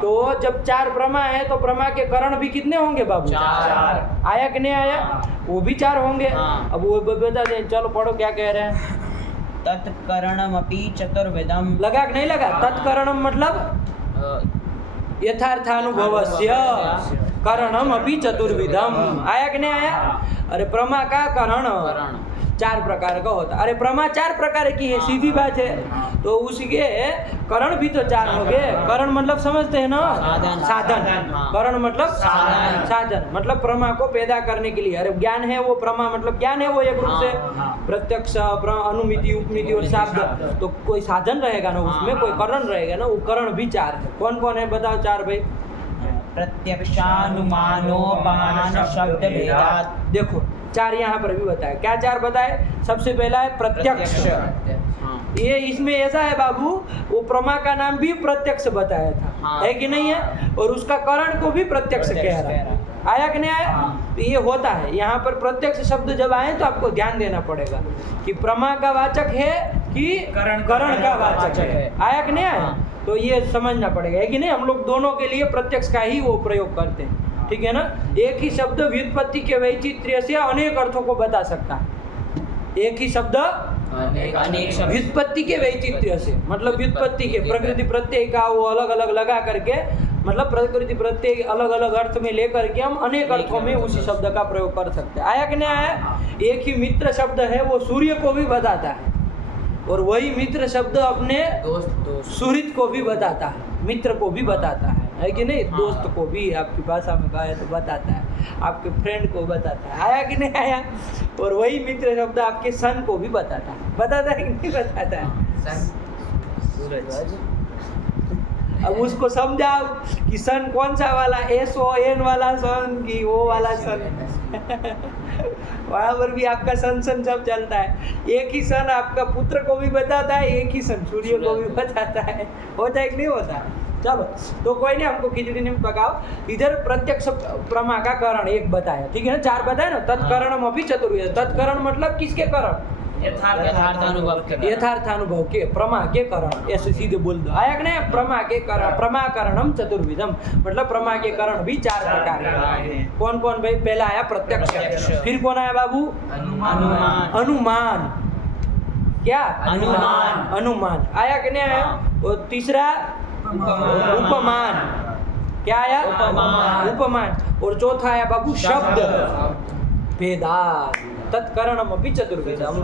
तो जब चार प्रमा है तो प्रमा के कारण भी कितने होंगे बाबू? चार। आया कि नहीं आया? वो भी चार होंगे। अब वो बता दें, चलो पढ़ो क्या कह रहे हैं। तत्करणमपि चतुर्विधम। लगा कि नहीं लगा? तत्करणम मतलब यथार्थानुभवस्य करणम अपि चतुर्विधम। आया कि नहीं आया? अरे प्रमा का करण चार प्रकार का होता। अरे प्रमा चार प्रकार की है, सीधी बात है, तो उसके करण भी तो चार हो गए। करण मतलब समझते हैं ना? साधन। करण मतलब साधन, मतलब प्रमा को पैदा करने के लिए। अरे ज्ञान है वो प्रमा, मतलब ज्ञान है वो एक रूप से प्रत्यक्ष, अनुमिति, उपमिति और शाब्द, तो कोई साधन रहेगा ना उसमें, कोई करण रहेगा ना, वो करण भी चार है। कौन कौन है बताओ चार भाई? प्रत्यक्षानुमानोपमान शब्द भेदात्। देखो चार यहाँ पर भी बताया। क्या चार बताए? सबसे पहला है प्रत्यक्ष। ये इसमें ऐसा है बाबू, वो प्रमा का नाम भी प्रत्यक्ष बताया था, है कि नहीं है? और उसका करण को भी प्रत्यक्ष कह रहा है। आया कि नहीं आया? तो ये होता है यहाँ पर प्रत्यक्ष शब्द जब आए तो आपको ध्यान देना पड़ेगा कि प्रमा का वाचक है कि करण का वाचक है। आया कि नहीं आया? तो ये समझना पड़ेगा, है कि नहीं? हम लोग दोनों के लिए प्रत्यक्ष का ही वो प्रयोग करते हैं, ठीक है ना? एक ही शब्द व्युत्पत्ति के वैचित्र्य से अनेक अर्थों को बता सकता है। एक ही शब्द व्युत्पत्ति के वैचित्र्य से, मतलब व्युत्पत्ति के प्रकृति प्रत्यय का वो अलग अलग लगा करके, मतलब प्रकृति प्रत्यय अलग अलग अर्थ में लेकर के हम अनेक अर्थों में उसी शब्द का प्रयोग कर सकते हैं। आया कि नहीं आया? एक ही मित्र शब्द है, वो सूर्य को भी बताता है, और वही मित्र शब्द अपने सुहृद को भी बताता है, मित्र को भी बताता है कि नहीं? दोस्त को भी आपकी भाषा में कहा तो बताता है, आपके फ्रेंड को बताता है। आया कि नहीं आया? और वही मित्र शब्द आपके सन को भी बताता है कि नहीं बताता है? अब उसको समझाओ कि सन कौन सा वाला, SON वाला सन कि वो वाला सन। वहाँ पर भी आपका सन सब चलता है। एक ही सन आपका पुत्र को भी बताता है, एक ही सन सूर्य को भी बताता है। होता है कि नहीं होता? चलो तो कोई नहीं, हमको खिचड़ी नहीं पकाओ। इधर प्रत्यक्ष प्रमा का कारण एक बताया, ठीक है ना? चार बताया ना? तत्करणम अपि चतुर्विध। तत्करण मतलब किसके कारण? यथार्थानुभव के, प्रमा के कारण, ऐसे सीधे बोल दो। आया कि नहीं? प्रमा के कारण, प्रमाकरणम चतुर्विधम, मतलब प्रमा के कारण भी चार प्रकार के। कौन कौन भाई? पहला आया प्रत्यक्ष, फिर कौन आया बाबू? अनुमान। क्या? अनुमान। आया कि नहीं आया? और तीसरा उपमान। क्या आया? उपमान। और चौथा आया बाबू शब्द भेदात्। तत्करणम अपि चतुर्विधम,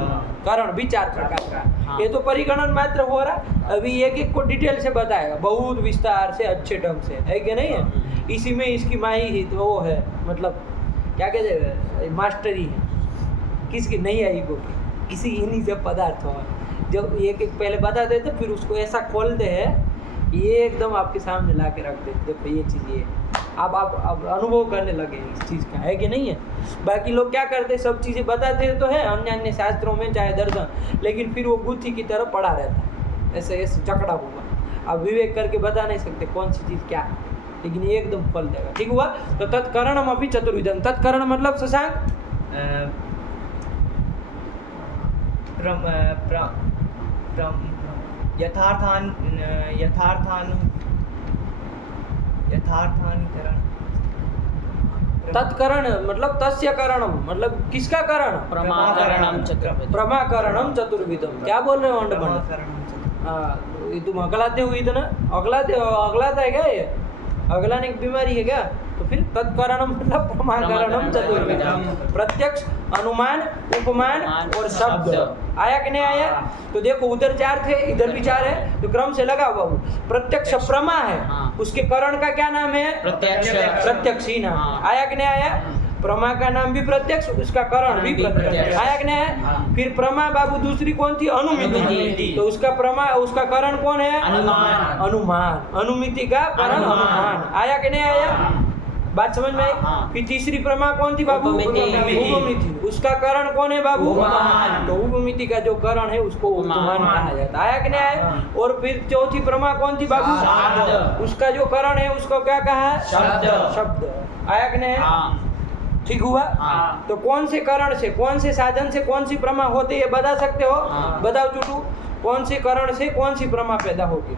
कारण भी चार प्रकार का। ये तो परिगणन मात्र हो रहा, अभी एक एक को डिटेल से बताएगा, बहुत विस्तार से, अच्छे ढंग से, है कि नहीं है? इसी में इसकी माही ही तो वो है, मतलब क्या कहते हैं, मास्टरी है किसकी? नहीं आई को किसी इन्हीं सब पदार्थों में। जब एक एक पहले बताते तो फिर उसको ऐसा खोलते हैं, ये एकदम आपके सामने ला के रख देते, देखो ये चीज़ ये आप अनुभव करने लगे इस चीज़ का, है कि नहीं है? बाकी लोग क्या करते हैं, सब चीज़ें बताते तो है अन्य अन्य शास्त्रों में, चाहे दर्शन, लेकिन फिर वो गुत्थी की तरह पड़ा रहता है, ऐसे ऐसे चकड़ा हुआ। अब विवेक करके बता नहीं सकते कौन सी चीज़ क्या है, लेकिन ये एकदम फल देगा। ठीक हुआ? तो तत्करणम अपि चतुर्विधम। तत्करण मतलब शशांक तत्करण मतलब तस्य करणम मतलब किसका करण? प्रमाकरणम चतुर्विधम। प्रमाकरणम चतुर्विधम। क्या बोल रहे हो अंड? हाँ, ये तुम अगलाते हुई तो ना, अगलाता है क्या ये? अगलाने की बीमारी है क्या? तो फिर तत्करणम मतलब प्रमाकरणम चतुर्विधम। प्रत्यक्ष, अनुमान, उपमान और शब्द। आया कि नहीं आया? तो देखो उधर 4 थे, इधर भी 4 है, तो क्रम से लगा हुआ। प्रत्यक्ष प्रमा है, उसके करण का क्या नाम है? प्रत्यक्ष। प्रत्यक्ष ही नाम। आया कि नहीं आया? प्रमा का नाम भी प्रत्यक्ष, उसका करण भी प्रत्यक्ष। आया कि नहीं है? फिर प्रमा बाबू दूसरी कौन थी? अनुमिति। तो उसका प्रमा, उसका करण कौन है? अनुमान। अनुमान। अनुमिति का करण अनुमान। आया कि नहीं आया? बात समझ में आई? फिर तीसरी प्रमा कौन थी बाबू? उपमिति। उसका करण कौन है बाबू? उपमान। तो उपमिति का जो करण है उसको उपमान कहा जाता है। आया कि नहीं आया? और फिर चौथी प्रमा कौन थी बाबू? शब्द। उसका जो करण है उसको क्या कहा है? शब्द। शब्द। आया कि नहीं? ठीक हुआ? तो कौन से करण से, कौन से साधन से कौन सी प्रमा होती है बता सकते हो? बताओ चुटू, कौन से करण से कौन सी प्रमा पैदा होगी?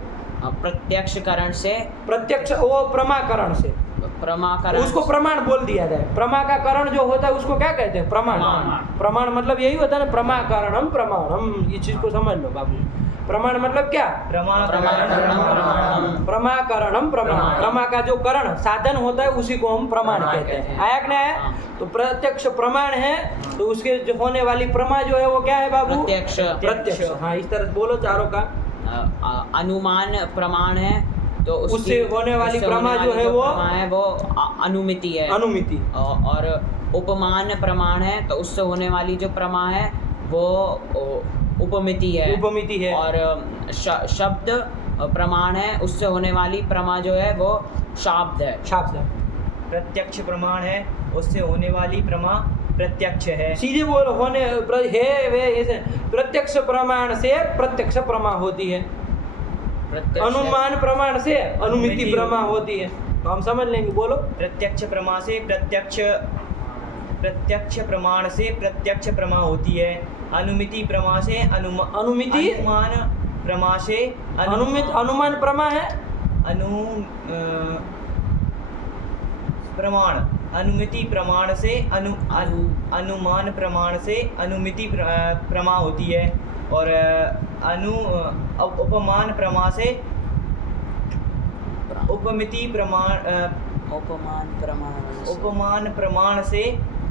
प्रत्यक्ष करण से, प्रत्यक्ष वो प्रमाकरण से। प्रमाकरण उसको प्रमाण बोल दिया जाए। प्रमा का करण जो होता है उसको क्या कहते हैं? प्रमाण। प्रमाण मतलब यही होता है ना, प्रमाकरणम प्रमाणम। ये चीज को समझ लो बाबू। प्रमाण मतलब क्या? प्रमाकरणम प्रमाण। प्रमा का जो करण साधन होता है उसी को हम प्रमाण कहते हैं। आया कि नहीं आया? तो प्रत्यक्ष प्रमाण है, तो उसके जो होने वाली प्रमा जो है वो क्या है बाबू? प्रत्यक्ष। प्रत्यक्ष। हाँ, इस तरह से बोलो चारों का। अनुमान प्रमाण है, तो उससे होने वाली प्रमा जो है वो अनुमिति है। अनुमिति। और उपमान प्रमाण है, तो उससे होने वाली जो प्रमा है वो उपमिति है। उपमिति है। और शब्द प्रमाण है, उससे होने वाली प्रमा जो है वो शाब्द है। शाब्द। प्रत्यक्ष प्रमाण है, उससे होने वाली प्रमा प्रत्यक्ष है। सीधे बोलो होने है वे ऐसे। प्रत्यक्ष प्रमाण से प्रत्यक्ष प्रमा होती है, अनुमान प्रमाण से अनुमिति प्रमा होती है। तो हम समझ लेंगे, बोलो। प्रत्यक्ष प्रमा से प्रत्यक्ष प्रमाण से प्रत्यक्ष प्रमा होती है। अनुमिति प्रमा से अनुमिति अनुमान प्रमा से अनुमान प्रमा है। प्रमाण अनुमिति प्रमाण से अनुमान प्रमाण से अनुमिति प्रमा होती है। और उपमान प्रमा से उपमिति प्रमाण उपमान प्रमाण से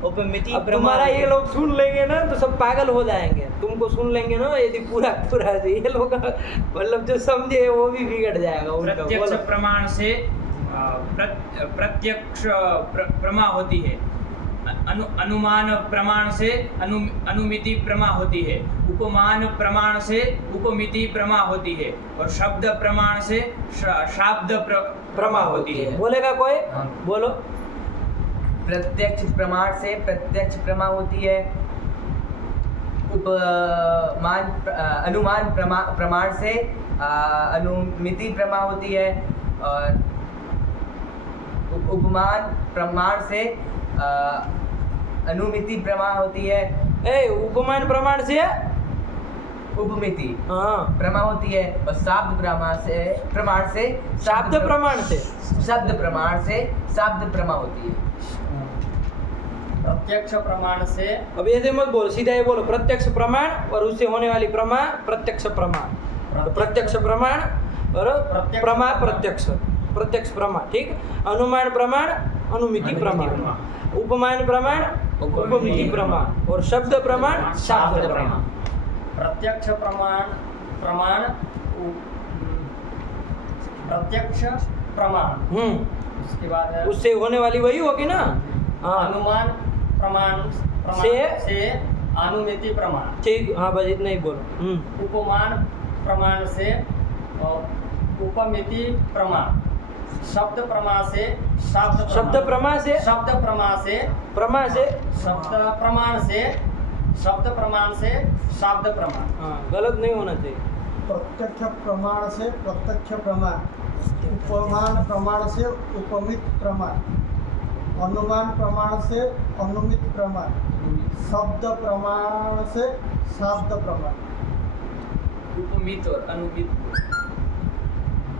उपमिति अब तुम्हारा ये लोग सुन लेंगे ना तो सब पागल हो जाएंगे। तुमको सुन लेंगे ना यदि पूरा ये लोग मतलब जो समझे वो भी बिगड़ जाएगा उनका। प्रत्यक्ष प्रमाण से प्रत्यक्ष प्रमा होती है। अनुमान प्रमाण से अनुमिति प्रमा होती है। उपमान प्रमाण से उपमिति प्रमा होती है। और शब्द प्रमाण से शाब्द प्रमा होती है। बोलेगा कोई? बोलो। प्रत्यक्ष प्रमाण से प्रत्यक्ष प्रमा होती है। अनुमान प्रमाण से अनुमिति प्रमा होती है। और उपमान प्रमाण से अनुमिति प्रमा होती है। उपमान प्रमाण से उपमिति हाँ प्रमा होती है। और शब्द प्रमाण से शब्द प्रमाण से शब्द प्रमाण से शब्द प्रमा होती है। प्रत्यक्ष प्रमाण से, अब ऐसे मत बोलो, सीधा ये बोलो प्रत्यक्ष प्रमाण और उससे होने वाली प्रमा प्रत्यक्ष प्रमाण। तो प्रत्यक्ष प्रमाण और प्रमा प्रत्यक्ष प्रत्यक्ष प्रमा। ठीक। अनुमान प्रमाण अनुमिति प्रमाण। उपमान प्रमाण उपमिति प्रमाण। और शब्द प्रमाण शब्द प्रमाण। प्रत्यक्ष प्रमाण प्रत्यक्ष प्रमाण। उसके बाद है उससे होने वाली वही होगी ना। हाँ। अनुमान प्रमाण से अनुमिति प्रमाण। ठीक। हाँ बस इतना ही बोलो। उपमान प्रमाण से उपमिति प्रमाण। शब्द प्रमा से शब्द प्रमा से शब्द प्रमा से प्रमा से शब्द प्रमाण से शब्द प्रमाण से शब्द प्रमाण। हाँ गलत नहीं होना चाहिए। प्रत्यक्ष प्रमाण से प्रत्यक्ष प्रमाण, उपमान प्रमाण से उपमित प्रमाण, अनुमान प्रमाण से अनुमित प्रमाण, शब्द प्रमाण से शब्द प्रमाण। उपमित और अनुमित।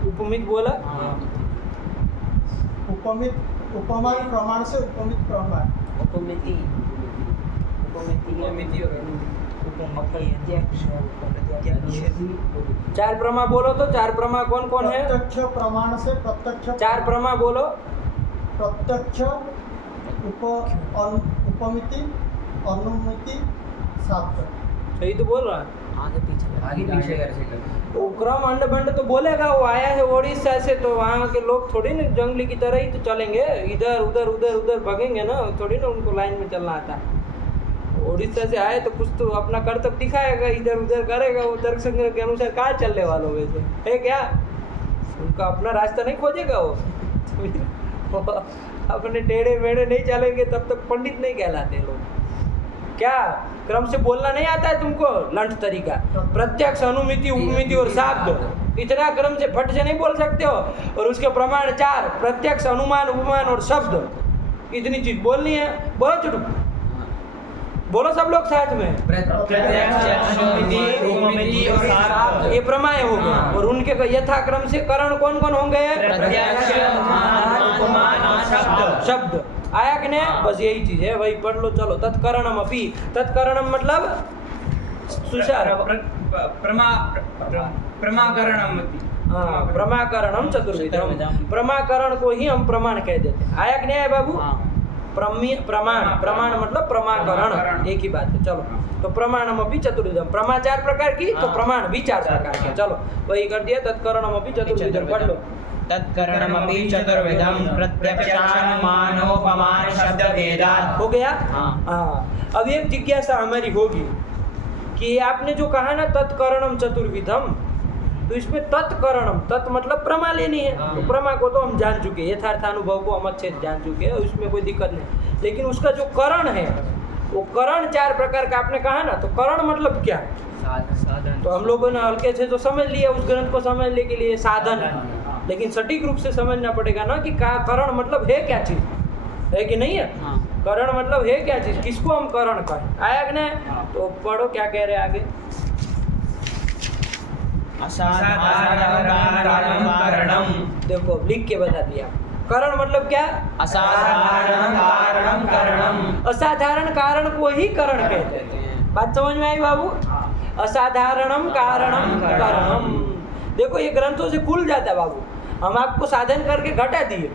उपमित बोला। उपमित उपमान प्रमाण से उपमित प्रमाण। उपमिति उपमिति और चार प्रमा बोलो तो चार प्रमा कौन कौन है? प्रत्यक्ष प्रमाण से प्रत्यक्ष चार प्रमा बोलो। प्रत्यक्ष उपमिति अनुमिति शाब्द। सही तो बोल रहा है। आगे पीछे वो क्रम अंड बंड तो बोलेगा, वो आया है उड़ीसा से, तो वहाँ के लोग थोड़ी ना जंगली की तरह ही तो चलेंगे, इधर उधर उधर उधर भगेंगे ना, थोड़ी ना उनको लाइन में चलना आता है। उड़ीसा से आए तो कुछ तो अपना कर्तव्य दिखाएगा, इधर उधर करेगा, वो तर्क संग्रह के अनुसार कहाँ चलने वालों वैसे है क्या? उनका अपना रास्ता नहीं खोजेगा वो अपने टेढ़े मेढ़े नहीं चलेंगे तब तक पंडित नहीं कहलाते लोग। क्या क्रम से बोलना नहीं आता है तुमको? लंठ तरीका, प्रत्यक्ष, अनुमिति, उपमिति और शाब्द, इतना क्रम से फट से नहीं बोल सकते हो। और उसके प्रमाण चार, प्रत्यक्ष, अनुमान, उपमान और शब्द, इतनी चीज बोलनी है। बोलो चुटू, बोलो सब लोग साथ में। प्रत्यक्ष, अनुमिति, उपमिति और शाब्द, ये प्रमाय हो गए। और उनके यथाक्रम से करण कौन कौन होंगे? प्रत्यक्ष, अनुमान, उपमान और शब्द। शब्द आया कि नहीं? बस यही चीज है, वही पढ़ लो। चलो, तत्करणम अपि, तत्करणम मतलब सुशार, प्रमाकरणम। हाँ, प्रमाकरणम चतुर्विधम। प्रमाकरण को ही हम प्रमाण कह देते हैं। आया कि नहीं आया बाबू? प्रमाण, प्रमाण मतलब प्रमाकरण, एक ही बात है। चलो, तो प्रमाणम अपि चतुर्विधम, प्रमा चार प्रकार की तो प्रमाण भी चार प्रकार के। चलो, वही कर दिया, तत्करणम अपि चतुर्विधम, पढ़ लो। तत्करणमपि चतुर्विधं प्रत्यक्षानुमानोपमान शब्द भेदात्। हो गया? हाँ। अब एक जिज्ञासा हमारी होगी कि आपने जो कहा ना तत्करणम चतुर्विधम, तो इसमें तत्करणम, तत् मतलब प्रमा लेनी है। तो प्रमा को तो हम जान चुके, यथार्थानुभव को हम अच्छे से जान चुके हैं, उसमें कोई दिक्कत नहीं। लेकिन उसका जो करण है, वो करण चार प्रकार का आपने कहा ना, तो करण मतलब क्या? तो हम लोगों ने हल्के से तो समझ लिया, उस ग्रंथ को समझने के लिए साधन, लेकिन सटीक रूप से समझना पड़ेगा ना कि करण मतलब है क्या चीज, है कि नहीं है? करण मतलब है क्या चीज, किसको हम करण कहें? आया कि नहीं? तो पढ़ो क्या कह रहे हैं आगे। असाधारण कारणम, देखो लिख के बता दिया। करण मतलब क्या? असाधारण कारणम करणम। असाधारण कारण को ही करण कहते हैं। बात समझ में आई बाबू? असाधारणम कारणम करणम। देखो ये ग्रंथों से खुल जाता है बाबू, हम आपको साधन करके घटा दिए,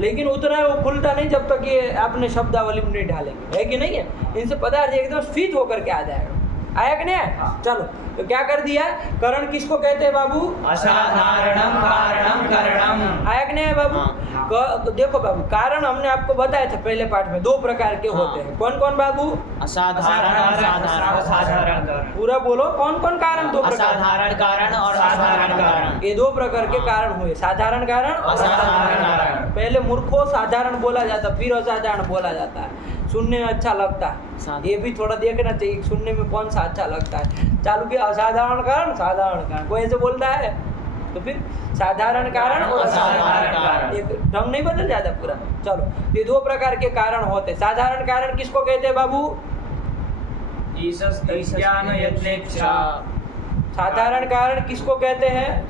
लेकिन उतना वो खुलता नहीं जब तक ये आपने शब्दावली में नहीं डालेंगे, है कि नहीं है? इनसे पदार्थ एकदम स्फीत होकर के आ जाएगा। आया कि नहीं? चलो, तो क्या कर दिया? करण किसको कहते हैं बाबू? असाधारणम कारणम करणम। आया कि नहीं है बाबू? तो देखो बाबू, कारण हमने आपको बताया था पहले पाठ में, दो प्रकार के होते हैं। कौन कौन बाबू? असाधारण पूरा बोलो, कौन कौन कारण? दो प्रकार। असाधारण कारण और असाधारण कारण। ये दो प्रकार के कारण हुए, साधारण कारण और असाधारण कारण। पहले मूर्खों साधारण बोला जाता, फिर असाधारण बोला जाता है, सुनने में अच्छा लगता है। ये भी थोड़ा देखना चाहिए, सुनने में कौन सा अच्छा लगता है। चालू किया असाधारण कारण, साधारण कारण, कोई ऐसे बोलता है तो फिर साधारण कारण और असाधारण कारण, एक ढंग नहीं बदल जाता पूरा। चलो, ये दो प्रकार के कारण होते। साधारण कारण किसको कहते हैं बाबू? साधारण कारण किसको कहते हैं?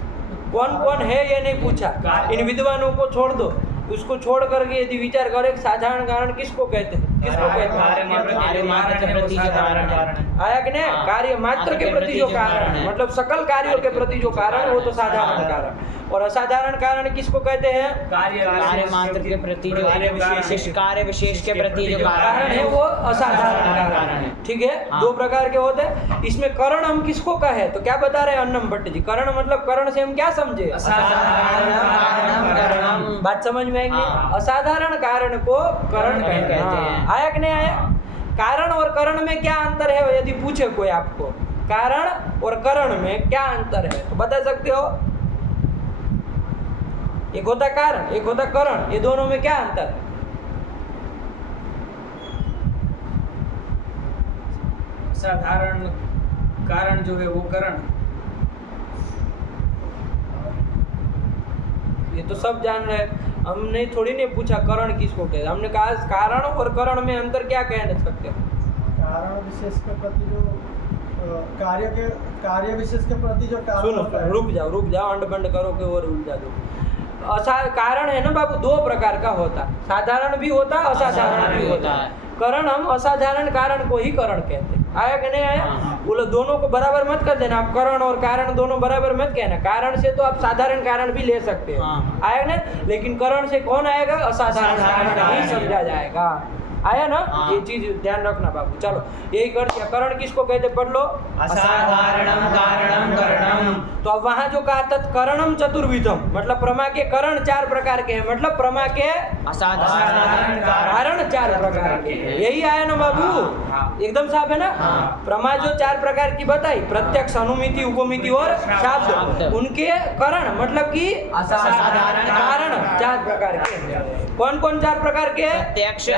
कौन कौन है ये नहीं पूछा, इन विद्वानों को छोड़ दो, उसको छोड़ करके यदि विचार करें साधारण कारण किसको कहते हैं? किसको कहते हैं? आया कि नहीं? कार्य मात्र के प्रति जो कारण है, मतलब सकल कार्यों के प्रति जो कारण, वो तो साधारण कारण। और असाधारण कारण किसको कहते हैं? कार्य मात्र के प्रति जो कार्य विशेष के प्रति जो कारण है वो असाधारण कारण है। ठीक है, दो प्रकार के होते हैं। इसमें करण हम किसको कहे तो क्या बता रहे हैं अन्नम भट्ट जी? करण मतलब करण से हम क्या समझे? बात समझ में आएगी? असाधारण कारण को करण कहते हैं। आया कि नहीं आया? कारण और करण में क्या अंतर है यदि पूछे कोई आपको, कारण और करण में क्या अंतर है तो बता सकते हो? एक होता कारण, एक होता करण, ये दोनों में क्या अंतर है? साधारण कारण जो है वो करण, ये तो सब जान रहे हैं। हमने थोड़ी नहीं पूछा करण किसको कहते हैं, हमने कहा कारण और करण में अंतर क्या कह सकते हो? कारण विशेष के प्रति जो कार्य विशेष के प्रति जो कारण सुनो, होता है। रुक जाओ, अंड बंड करो के और उलझा दो। कारण है ना बाबू, दो प्रकार का होता, साधारण भी होता, असाधारण भी होता है। करण हम असाधारण कारण को ही करण कहते हैं। आया कि नहीं आया? बोलो दोनों को बराबर मत कर देना, आप करण और कारण दोनों बराबर मत कहना। कारण से तो आप साधारण कारण भी ले सकते हैं, आया ना? लेकिन करण से कौन आएगा? असाधारण कारण ही समझा जाएगा। आया ना? ये चीज ध्यान रखना बाबू। चलो यही कर दिया। करण किसको कहते, पढ़ लो। असाधारणम कारणम करणम। तो अब वहां जो कहा तत्करणम चतुर्विधम, मतलब प्रमा के करण 4 प्रकार के हैं, मतलब प्रमा के असाधारण कारण 4 प्रकार के हैं। यही आया ना बाबू? एकदम साफ है ना? प्रमा जो 4 प्रकार की बताई, प्रत्यक्ष, अनुमिति, उपमिति और शाब्द, उनके करण मतलब कि असाधारण कारण 4 प्रकार के हैं। कौन कौन 4 प्रकार के हैं? प्रत्यक्ष,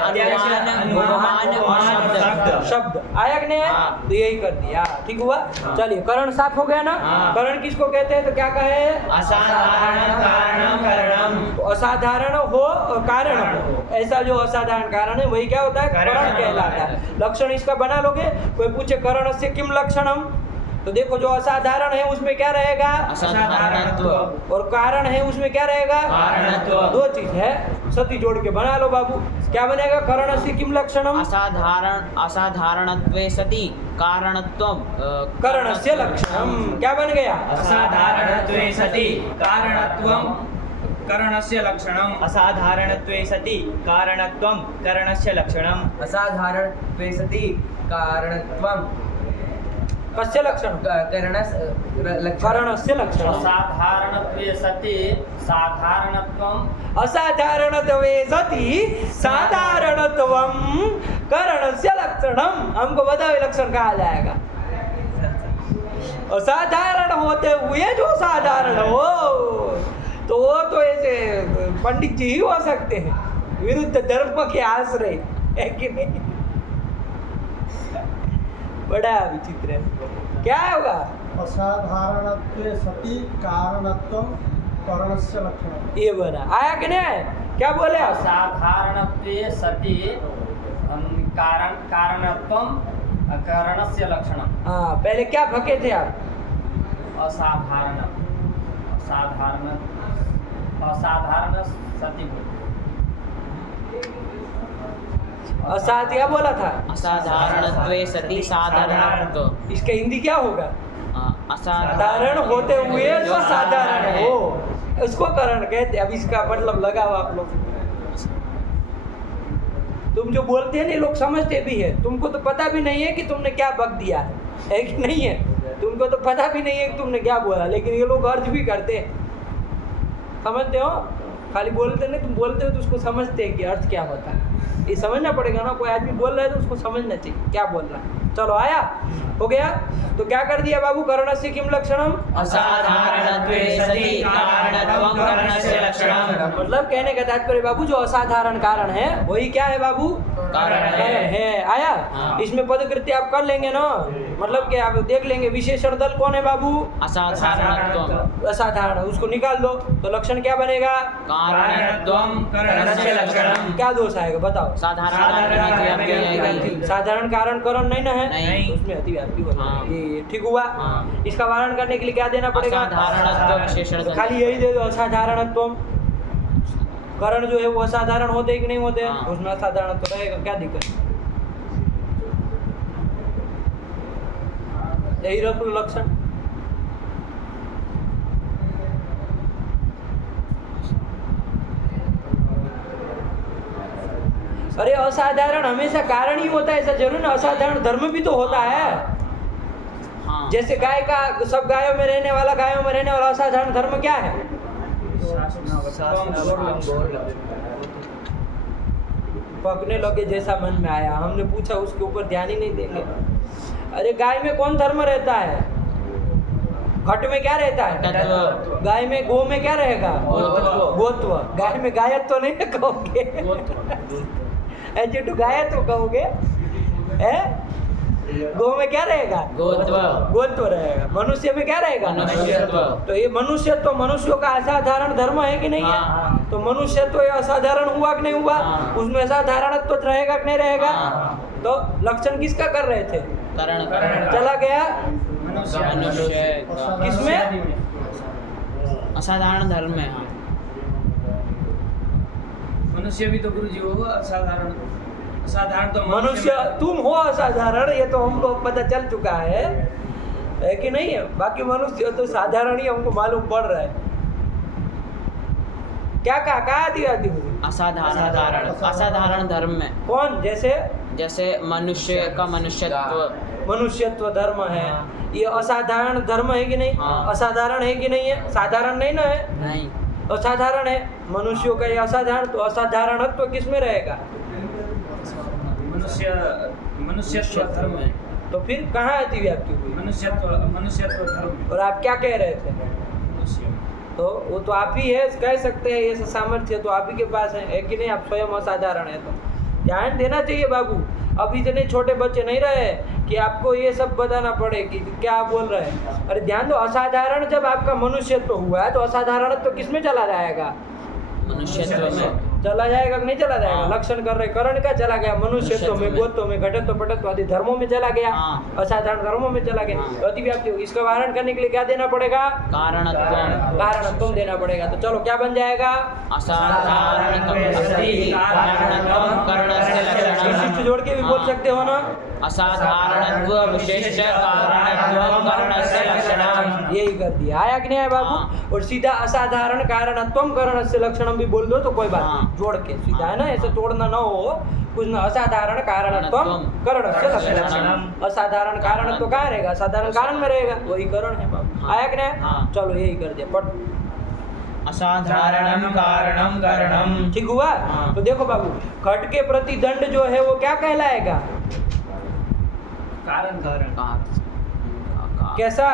अनुमान, उपमान और शब्द। शब्द आया कि नहीं आया? तो यही कर दिया, ठीक हुआ। चलिए करण साफ हो गया ना? करण किसको कहते हैं? तो क्या कहे? असाधारण कारणम करणम। तो असाधारण हो और कारण हो, ऐसा जो असाधारण कारण है वही क्या होता है? करण कहलाता है। लक्षण इसका बना लोगे। कोई पूछे करण से किम लक्षणम, तो देखो जो असाधारण है उसमें क्या रहेगा? असाधारणत्व। और कारण है उसमें क्या रहेगा? कारणत्व। 2 चीज है, सती जोड़ के बना लो बाबू। क्या बनेगा? करण से किम लक्षणम, असाधारणत्वे सति कारणत्वम करणस्य लक्षणम। क्या बन गया? असाधारणत्वे सति कारणत्वं करणस्य लक्षणम्। असाधारणत्वे सति कारणत्वं करणस्य लक्षणम्। असाधारणत्वे सति कारणत्वं कस्य लक्षणम? करणस्य लक्षणम। असाधारणत्वे सति साधारणत्वम्। असाधारणत्वे सति साधारणत्वम करणस्य लक्षणम। हमको बताओ लक्षण कहा जाएगा? असाधारण होते हुए जो साधारण हो, तो वो तो ऐसे पंडित जी ही हो सकते हैं, विरुद्ध धर्म के आश्रय है कि नहीं? बड़ा विचित्र है। क्या होगा? असाधारणत्वे सति कारणत्वं करणस्य लक्षणम्। ये बना। आया कि नहीं आया? क्या बोले आप? असाधारणत्वे सति कारणत्वं करणस्य लक्षणम्। हाँ, पहले क्या फके थे आप? असाधारण सति असाध्य बोला था। असाधारणत्वे सति साधारणत्व। इसका हिंदी क्या होगा? असाधारण साधारण होते हुए जो साधारण हो, उसको करण कहते। अब इसका मतलब लगाओ आप लोग। तुम जो बोलते हैं ना, लोग समझते भी है। तुमको तो पता भी नहीं है कि तुमने क्या बक दिया है कि नहीं है? तुमको तो पता भी नहीं है कि तुमने क्या बोला, लेकिन ये लोग अर्थ भी करते हैं। समझते हो? खाली बोलते नहीं, तुम बोलते हो तो उसको समझते हैं कि अर्थ क्या होता है। ये समझना पड़ेगा ना। कोई आदमी बोल रहा है तो उसको समझना चाहिए क्या बोल रहा है। चलो आया? हो गया? तो क्या कर दिया बाबू? करणस्य किम लक्षणम? असाधारणत्वे सति कारणत्वं करणस्य लक्षणम्। मतलब कहने का तात्पर्य बाबू, जो असाधारण कारण है वही क्या है बाबू? कारण है। आया? इसमें पदकृत्य आप कर लेंगे ना, मतलब कि आप देख लेंगे विशेषण दल कौन है बाबू? असाधारणत्वं। असाधारण, उसको निकाल दो तो लक्षण क्या बनेगा? कारणत्वं करणस्य लक्षणम्। क्या दोष आएगा बताओ? साधारण कारण करण नहीं ना है? नहीं। उसमें अतिव्याप्ति हो हाँ। जाएगी। ये ठीक हुआ? इसका वारण करने के लिए क्या देना पड़ेगा? असाधारणत्व विशेषण तो खाली यही दे दो, असाधारणत्व। करण जो है वो असाधारण होते हैं कि नहीं होते? उसमें असाधारणत्व रहेगा, क्या दिक्कत? यही रख लो लक्षण। अरे असाधारण हमेशा कारण ही होता है ऐसा जरूर ना? असाधारण धर्म भी तो होता है। हाँ। जैसे गाय का, सब गायों में रहने वाला, गायों में रहने वाला असाधारण धर्म क्या है? पकने लगे जैसा मन में आया, हमने पूछा उसके ऊपर ध्यान ही नहीं देंगे। अरे गाय में कौन धर्म रहता है? घट में क्या रहता है? तत्व। गाय में, गो में क्या रहेगा? गोत्व। गोत्व। गाय में गायत्व नहीं ना कहोगे? ऐसे तो गायत्व कहोगे है? गो में क्या रहेगा? गोत्व। गोत्व रहेगा। मनुष्य में क्या रहेगा? मनुष्यत्व। तो ये मनुष्यत्व मनुष्यों का असाधारण धर्म है कि नहीं है? हाँ। तो मनुष्यत्व ये असाधारण हुआ कि नहीं हुआ? हाँ। उसमें असाधारणत्व रहेगा कि नहीं रहेगा? हाँ। तो लक्षण किसका कर रहे थे? करण चला गया मनुष्य किसमें? असाधारण धर्म में। हाँ। मनुष्य भी तो गुरु जी हो असाधारण। असाधारण तो मनुष्य तुम हो असाधारण, ये तो हमको पता चल चुका है कि नहीं है? बाकी मनुष्य तो साधारण ही हमको मालूम पड़ रहा है। क्या कहा दिया असाधारण असाधारण धर्म में कौन? जैसे मनुष्य का मनुष्यत्व धर्म है, ये असाधारण धर्म है कि नहीं? हाँ। असाधारण है कि नहीं है? साधारण नहीं ना है? नहीं, असाधारण है। मनुष्यों का ये असाधारण, तो असाधारणत्व किस में रहेगा? मनुष्यत्व धर्म है। तो फिर कहाँ अतिव्याप्ति हुई? मनुष्यत्व धर्म। और आप क्या कह रहे थे? मनुष्य तो वो तो आप ही है, कह सकते हैं ये सामर्थ्य तो आप ही के पास है कि नहीं? आप स्वयं असाधारण है। तो ध्यान देना चाहिए बाबू। अब इतने छोटे बच्चे नहीं रहे कि आपको ये सब बताना पड़े कि क्या आप बोल रहे हैं। अरे ध्यान दो, असाधारण जब आपका मनुष्यत्व हुआ है तो असाधारण तो किस में चला जाएगा? मनुष्यत्व में चला जाएगा कि नहीं चला जाएगा? हाँ। लक्षण कर रहे करण का चला गया मनुष्यत्व में, गोत्व में, घटत्व पटत्व आदि धर्मों में चला गया। हाँ। असाधारण धर्मों में चला गया। हाँ। अतिव्याप्ति होगी। इसका वारण करने के लिए क्या देना पड़ेगा? कारणत्व देना पड़ेगा। तो चलो क्या बन जाएगा? विशिष्ट जोड़ के भी बोल सकते हो ना? असाधारणत्व विशेष कारणत्व करणस्य लक्षणम। यही कर दिया। आया कि नहीं आया बाबू? हाँ। और सीधा असाधारण कारणत्वम करणस्य लक्षणम भी बोल दो तो कोई बात हाँ। नहीं, जोड़ के सीधा है ना, ऐसे तोड़ना ना हो कुछ ना। असाधारण कारणत्वम करणस्य लक्षणम। असाधारण कारणत्व कहाँ रहेगा? असाधारण कारण में रहेगा, वही करण है बाबू। आया कि नहीं? हाँ। चलो यही कर दिया। पट असाधारणम कारणम करणम। ठीक हुआ? हाँ। तो देखो बाबू, घट के प्रति दंड जो है वो क्या कहलाएगा? कारण कैसा?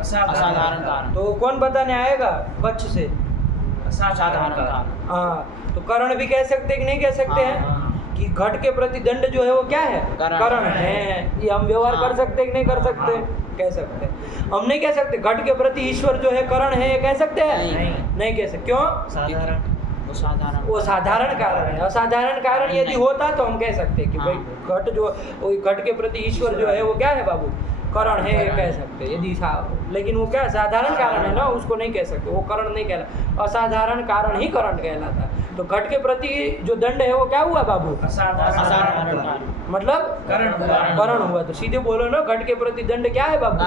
असाधारण कारण। तो कौन बताने आएगा? पक्ष से। असाधारण कारण। हाँ, तो करण भी कह सकते हैं कि नहीं कह सकते हैं? हाँ। कि घट के प्रति दंड जो है वो क्या है? करण है। ये हम व्यवहार हाँ। कर सकते हैं कि नहीं कर सकते? कह सकते हैं। हम नहीं कह सकते घट के प्रति ईश्वर जो है करण है, ये कह सकते हैं? नहीं कह सकते। क्यों? वो साधारण कारण है। असाधारण कारण यदि होता तो हम कह सकते कि भाई घट जो घट के प्रति ईश्वर जो है वो क्या है बाबू? करण है, ये कह सकते यदि लेकिन वो क्या साधारण कारण है ना, उसको नहीं कह सकते। वो करण नहीं कहला, असाधारण कारण ही करण कहलाता है। तो घट के प्रति जो दंड है वो क्या हुआ बाबू? असाधारण कारण। मतलब करण हुआ। तो सीधे बोलो ना, घट के प्रति दंड क्या है बाबू?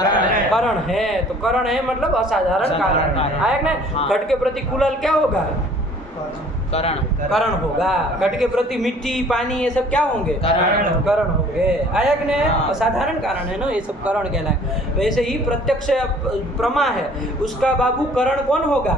करण है। तो करण है मतलब असाधारण कारण। आया ना? घट के प्रति कुलल क्या होगा? करण होगा। घट के प्रति मिट्टी पानी ये सब क्या होंगे? करण होंगे। आया कि नहीं? असाधारण कारण है ना, ये सब करण कहलाए। वैसे ही प्रत्यक्ष प्रमा है, उसका बाबू करण कौन होगा?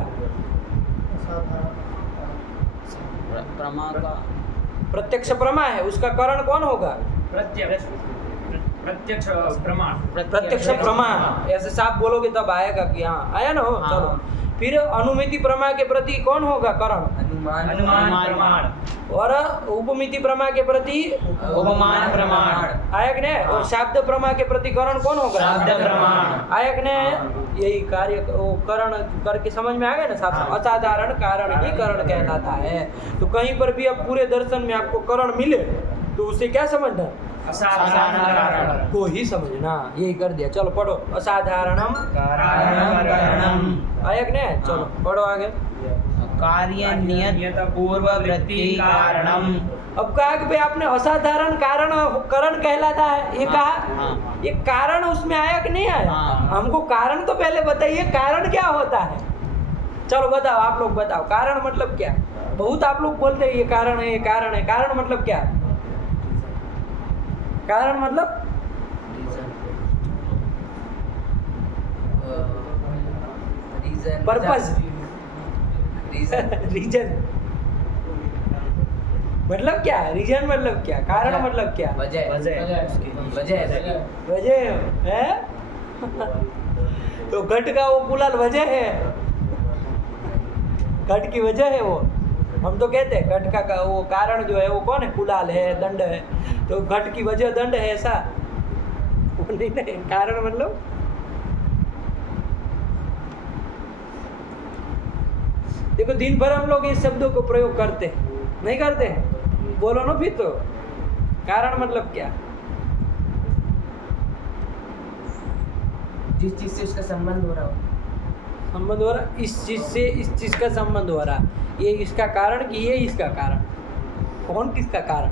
प्रत्यक्ष प्रमा है, उसका करण कौन होगा? प्रत्यक्ष प्रमाण। प्रत्यक्ष प्रमाण। ऐसे साफ बोलोगे तब आएगा कि हाँ आया ना हो। चलो फिर अनुमिति प्रमा के प्रति कौन होगा? करण। अनुमान प्रमाण। और उपमिति प्रमा के प्रति उपमान प्रमाण। आया कि नहीं? और शाब्द प्रमा के प्रति करण कौन होगा? शाब्द प्रमाण। आया कि नहीं? यही कार्य वो करण करके समझ में आ गया ना साहब? असाधारण कारण ही करण कहलाता है। तो कहीं पर भी अब पूरे दर्शन में आपको करण मिले तो उसे क्या समझना? असाधारण कारण को ही समझना। यही कर दिया। चलो पढ़ो। असाधारणम कारणम। आया कि नहीं? चलो पढ़ो आगे। कार्य नियत पूर्ववृत्ति कारणम। अब कहा कि भाई आपने असाधारण कारण करण कहलाता है, ये कहा। ये कारण उसमें आया कि नहीं आया? हमको कारण तो पहले बताइए, कारण क्या होता है? चलो बताओ, आप लोग बताओ कारण मतलब क्या? बहुत आप लोग बोलते हैं ये कारण है, ये कारण है। कारण मतलब क्या? कारण मतलब पर्पस, रीजन मतलब क्या? रीजन मतलब क्या? कारण मतलब क्या? वजह है। तो घट का वो कुलाल वजह है, घट की वजह है वो। हम तो कहते हैं घट का वो कारण जो है वो कौन है? कुलाल है, दंड है। तो घट की वजह दंड है, ऐसा नहीं। कारण मतलब देखो दिन भर हम लोग इस शब्दों को प्रयोग करते हैं, नहीं करते? बोलो ना फिर। तो कारण मतलब क्या? जिस चीज से उसका संबंध हो रहा हो। संबंध हो रहा, इस चीज से इस चीज का संबंध हो रहा, ये इसका कारण कि ये इसका कारण। कौन किसका कारण?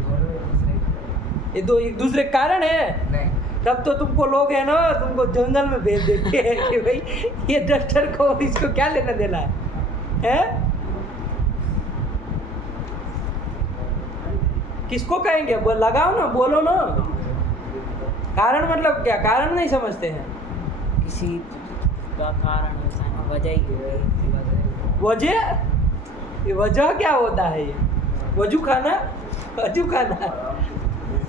दोनों एक दूसरे के। ये दो एक दूसरे का कारण है। नहीं, तब तो तुमको लोग है ना, तुमको जंगल में भेज देते हैं कि भाई ये डस्टर को इसको क्या लेना देना है? किसको कहेंगे? लगाओ ना, बोलो ना। कारण मतलब क्या? कारण नहीं समझते हैं। किसी का कारण होता है, वजह ही होगी। वजह? ये वजह क्या होता है? ये वजू खाना, वजू खाना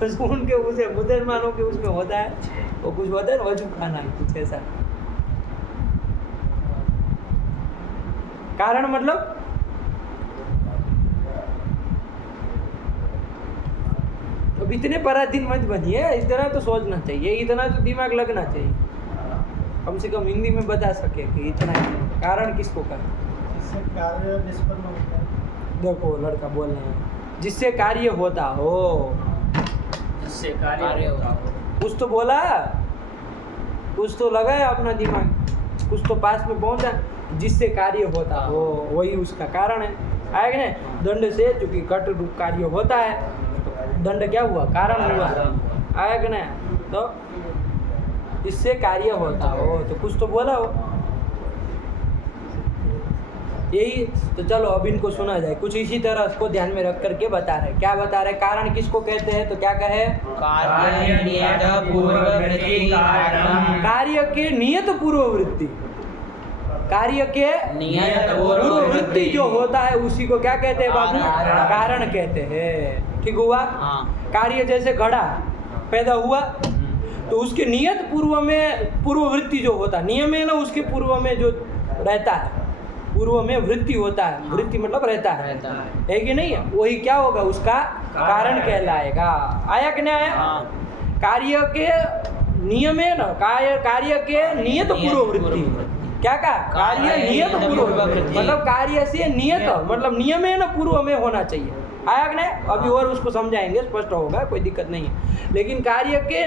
उनके उसे मुसलमानों के उसमें होता है, वो कुछ होता है वजू खाना, कुछ ऐसा। कारण मतलब अब इतने पराधीन मत बनिए, इस तरह तो सोचना चाहिए, इतना तो दिमाग लगना चाहिए, कम से कम हिंदी में बता सके कि इतना कारण किसको कहें। इससे कार्य निष्पन्न होता है। देखो लड़का बोल रहे हैं जिससे कार्य होता हो, जिससे कार्य होता हो। कुछ तो बोला, कुछ तो लगाया अपना दिमाग, कुछ तो पास में पहुंचा। जिससे कार्य होता हो वही उसका कारण है, आया कि नहीं? दंड से चूंकि कट रूप कार्य होता है, तो दंड क्या हुआ? कारण हुआ, आया कि नहीं? तो जिससे कार्य होता हो, तो कुछ तो बोला हो, यही तो। चलो अब इनको सुना जाए, कुछ इसी तरह इसको ध्यान में रख करके बता रहे। क्या बता रहे? कारण किसको कहते हैं? तो क्या कहे? कार्य नियत पूर्ववृत्ति कारणम। कार्य के नियत पूर्ववृत्ति, कार्य के नियत पूर्ववृत्ति जो होता है उसी को क्या कहते हैं बाबू? कारण। कारण कहते हैं। ठीक हुआ? हाँ। कार्य जैसे घड़ा पैदा हुआ, तो उसके नियत पूर्व में पूर्ववृत्ति जो होता है, नियम है ना, उसके पूर्व में जो रहता है, पूर्व में वृत्ति होता है। वृत्ति मतलब रहता है कि नहीं है? वही क्या होगा? उसका कारण कहलाएगा। आया कि नहीं आया? हाँ। कार्य के नियम है ना, कार्य के नियत पूर्ववृत्ति। क्या कहा? कार्य नियत पूर्ववृत्ति, मतलब कार्य से नियत, मतलब नियम है ना, पूर्व में होना चाहिए। आया कि नहीं? अभी और उसको समझाएंगे, स्पष्ट होगा, कोई दिक्कत नहीं है। लेकिन कार्य के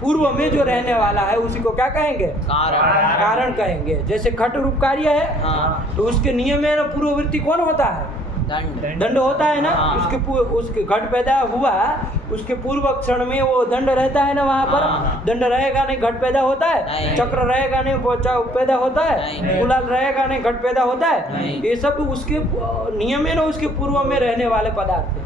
पूर्व में जो रहने वाला है उसी को क्या कहेंगे? कारण। कारण कहेंगे। जैसे घट रूप कार्य है, हाँ। तो उसके नियम है ना, पूर्ववृत्ति कौन होता है? दंड। दंड होता है ना। हाँ। उसके घट पैदा हुआ, उसके पूर्व क्षण में वो दंड रहता है ना, वहाँ पर हाँ। दंड रहेगा नहीं, घट पैदा होता है। नहीं। चक्र रहेगा नहीं, पैदा होता है। नहीं। गुलाल रहेगा नहीं, घट पैदा होता है। नहीं। ये सब उसके नियम है ना, उसके पूर्व में रहने वाले पदार्थ है।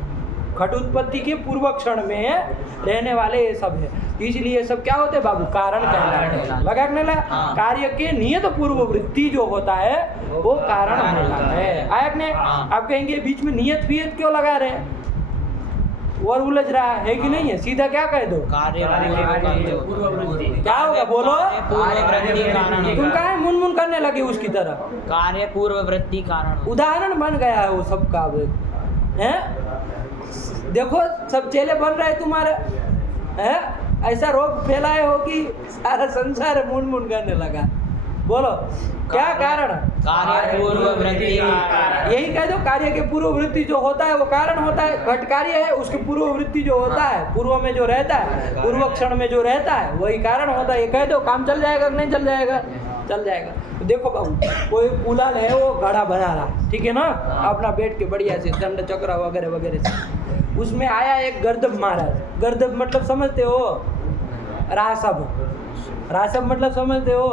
घट उत्पत्ति के पूर्व क्षण में रहने वाले ये सब है, इसलिए ये सब क्या होते हैं बाबू? कारण कहलाते हैं। लगा कि नहीं लगा? हाँ। कार्य के नियत पूर्ववृत्ति जो होता है वो कारण होता है। आया कि नहीं? हाँ। आप कहेंगे बीच में नियत फियत क्यों लगा रहे हैं? और उलझ रहा है कि नहीं है? सीधा क्या कह दो? कार्य पूर्ववृत्ति। क्या होगा? बोलो। पूर्ववृत्ति कारण। तुम कहा मुन करने लगे उसकी तरह? कार्य पूर्ववृत्ति कारण। उदाहरण बन गया है वो सबका। है देखो, सब चेले बन रहे तुम्हारे, हैं? ऐसा रोग फैलाए हो कि सारा संसार मुन करने लगा। बोलो क्या कारण? कार्य पूर्ववृत्ति कारण। यही कह दो, कार्य के पूर्ववृत्ति जो होता है वो कारण होता है। घट कार्य है, उसके पूर्ववृत्ति जो होता है, पूर्व में जो रहता है, पूर्व क्षण में जो रहता है, वही कारण होता है। ये कह दो, काम चल जाएगा कि नहीं चल जाएगा? चल जाएगा। तो देखो बाबू, कोई पुलाल है, वो घड़ा बना रहा, ठीक है ना, अपना बैठ के बढ़िया से दंड चक्र वगैरह वगैरह से, उसमें आया एक गर्दभ महाराज। गर्दभ मतलब समझते हो? रासब। रासब मतलब समझते हो?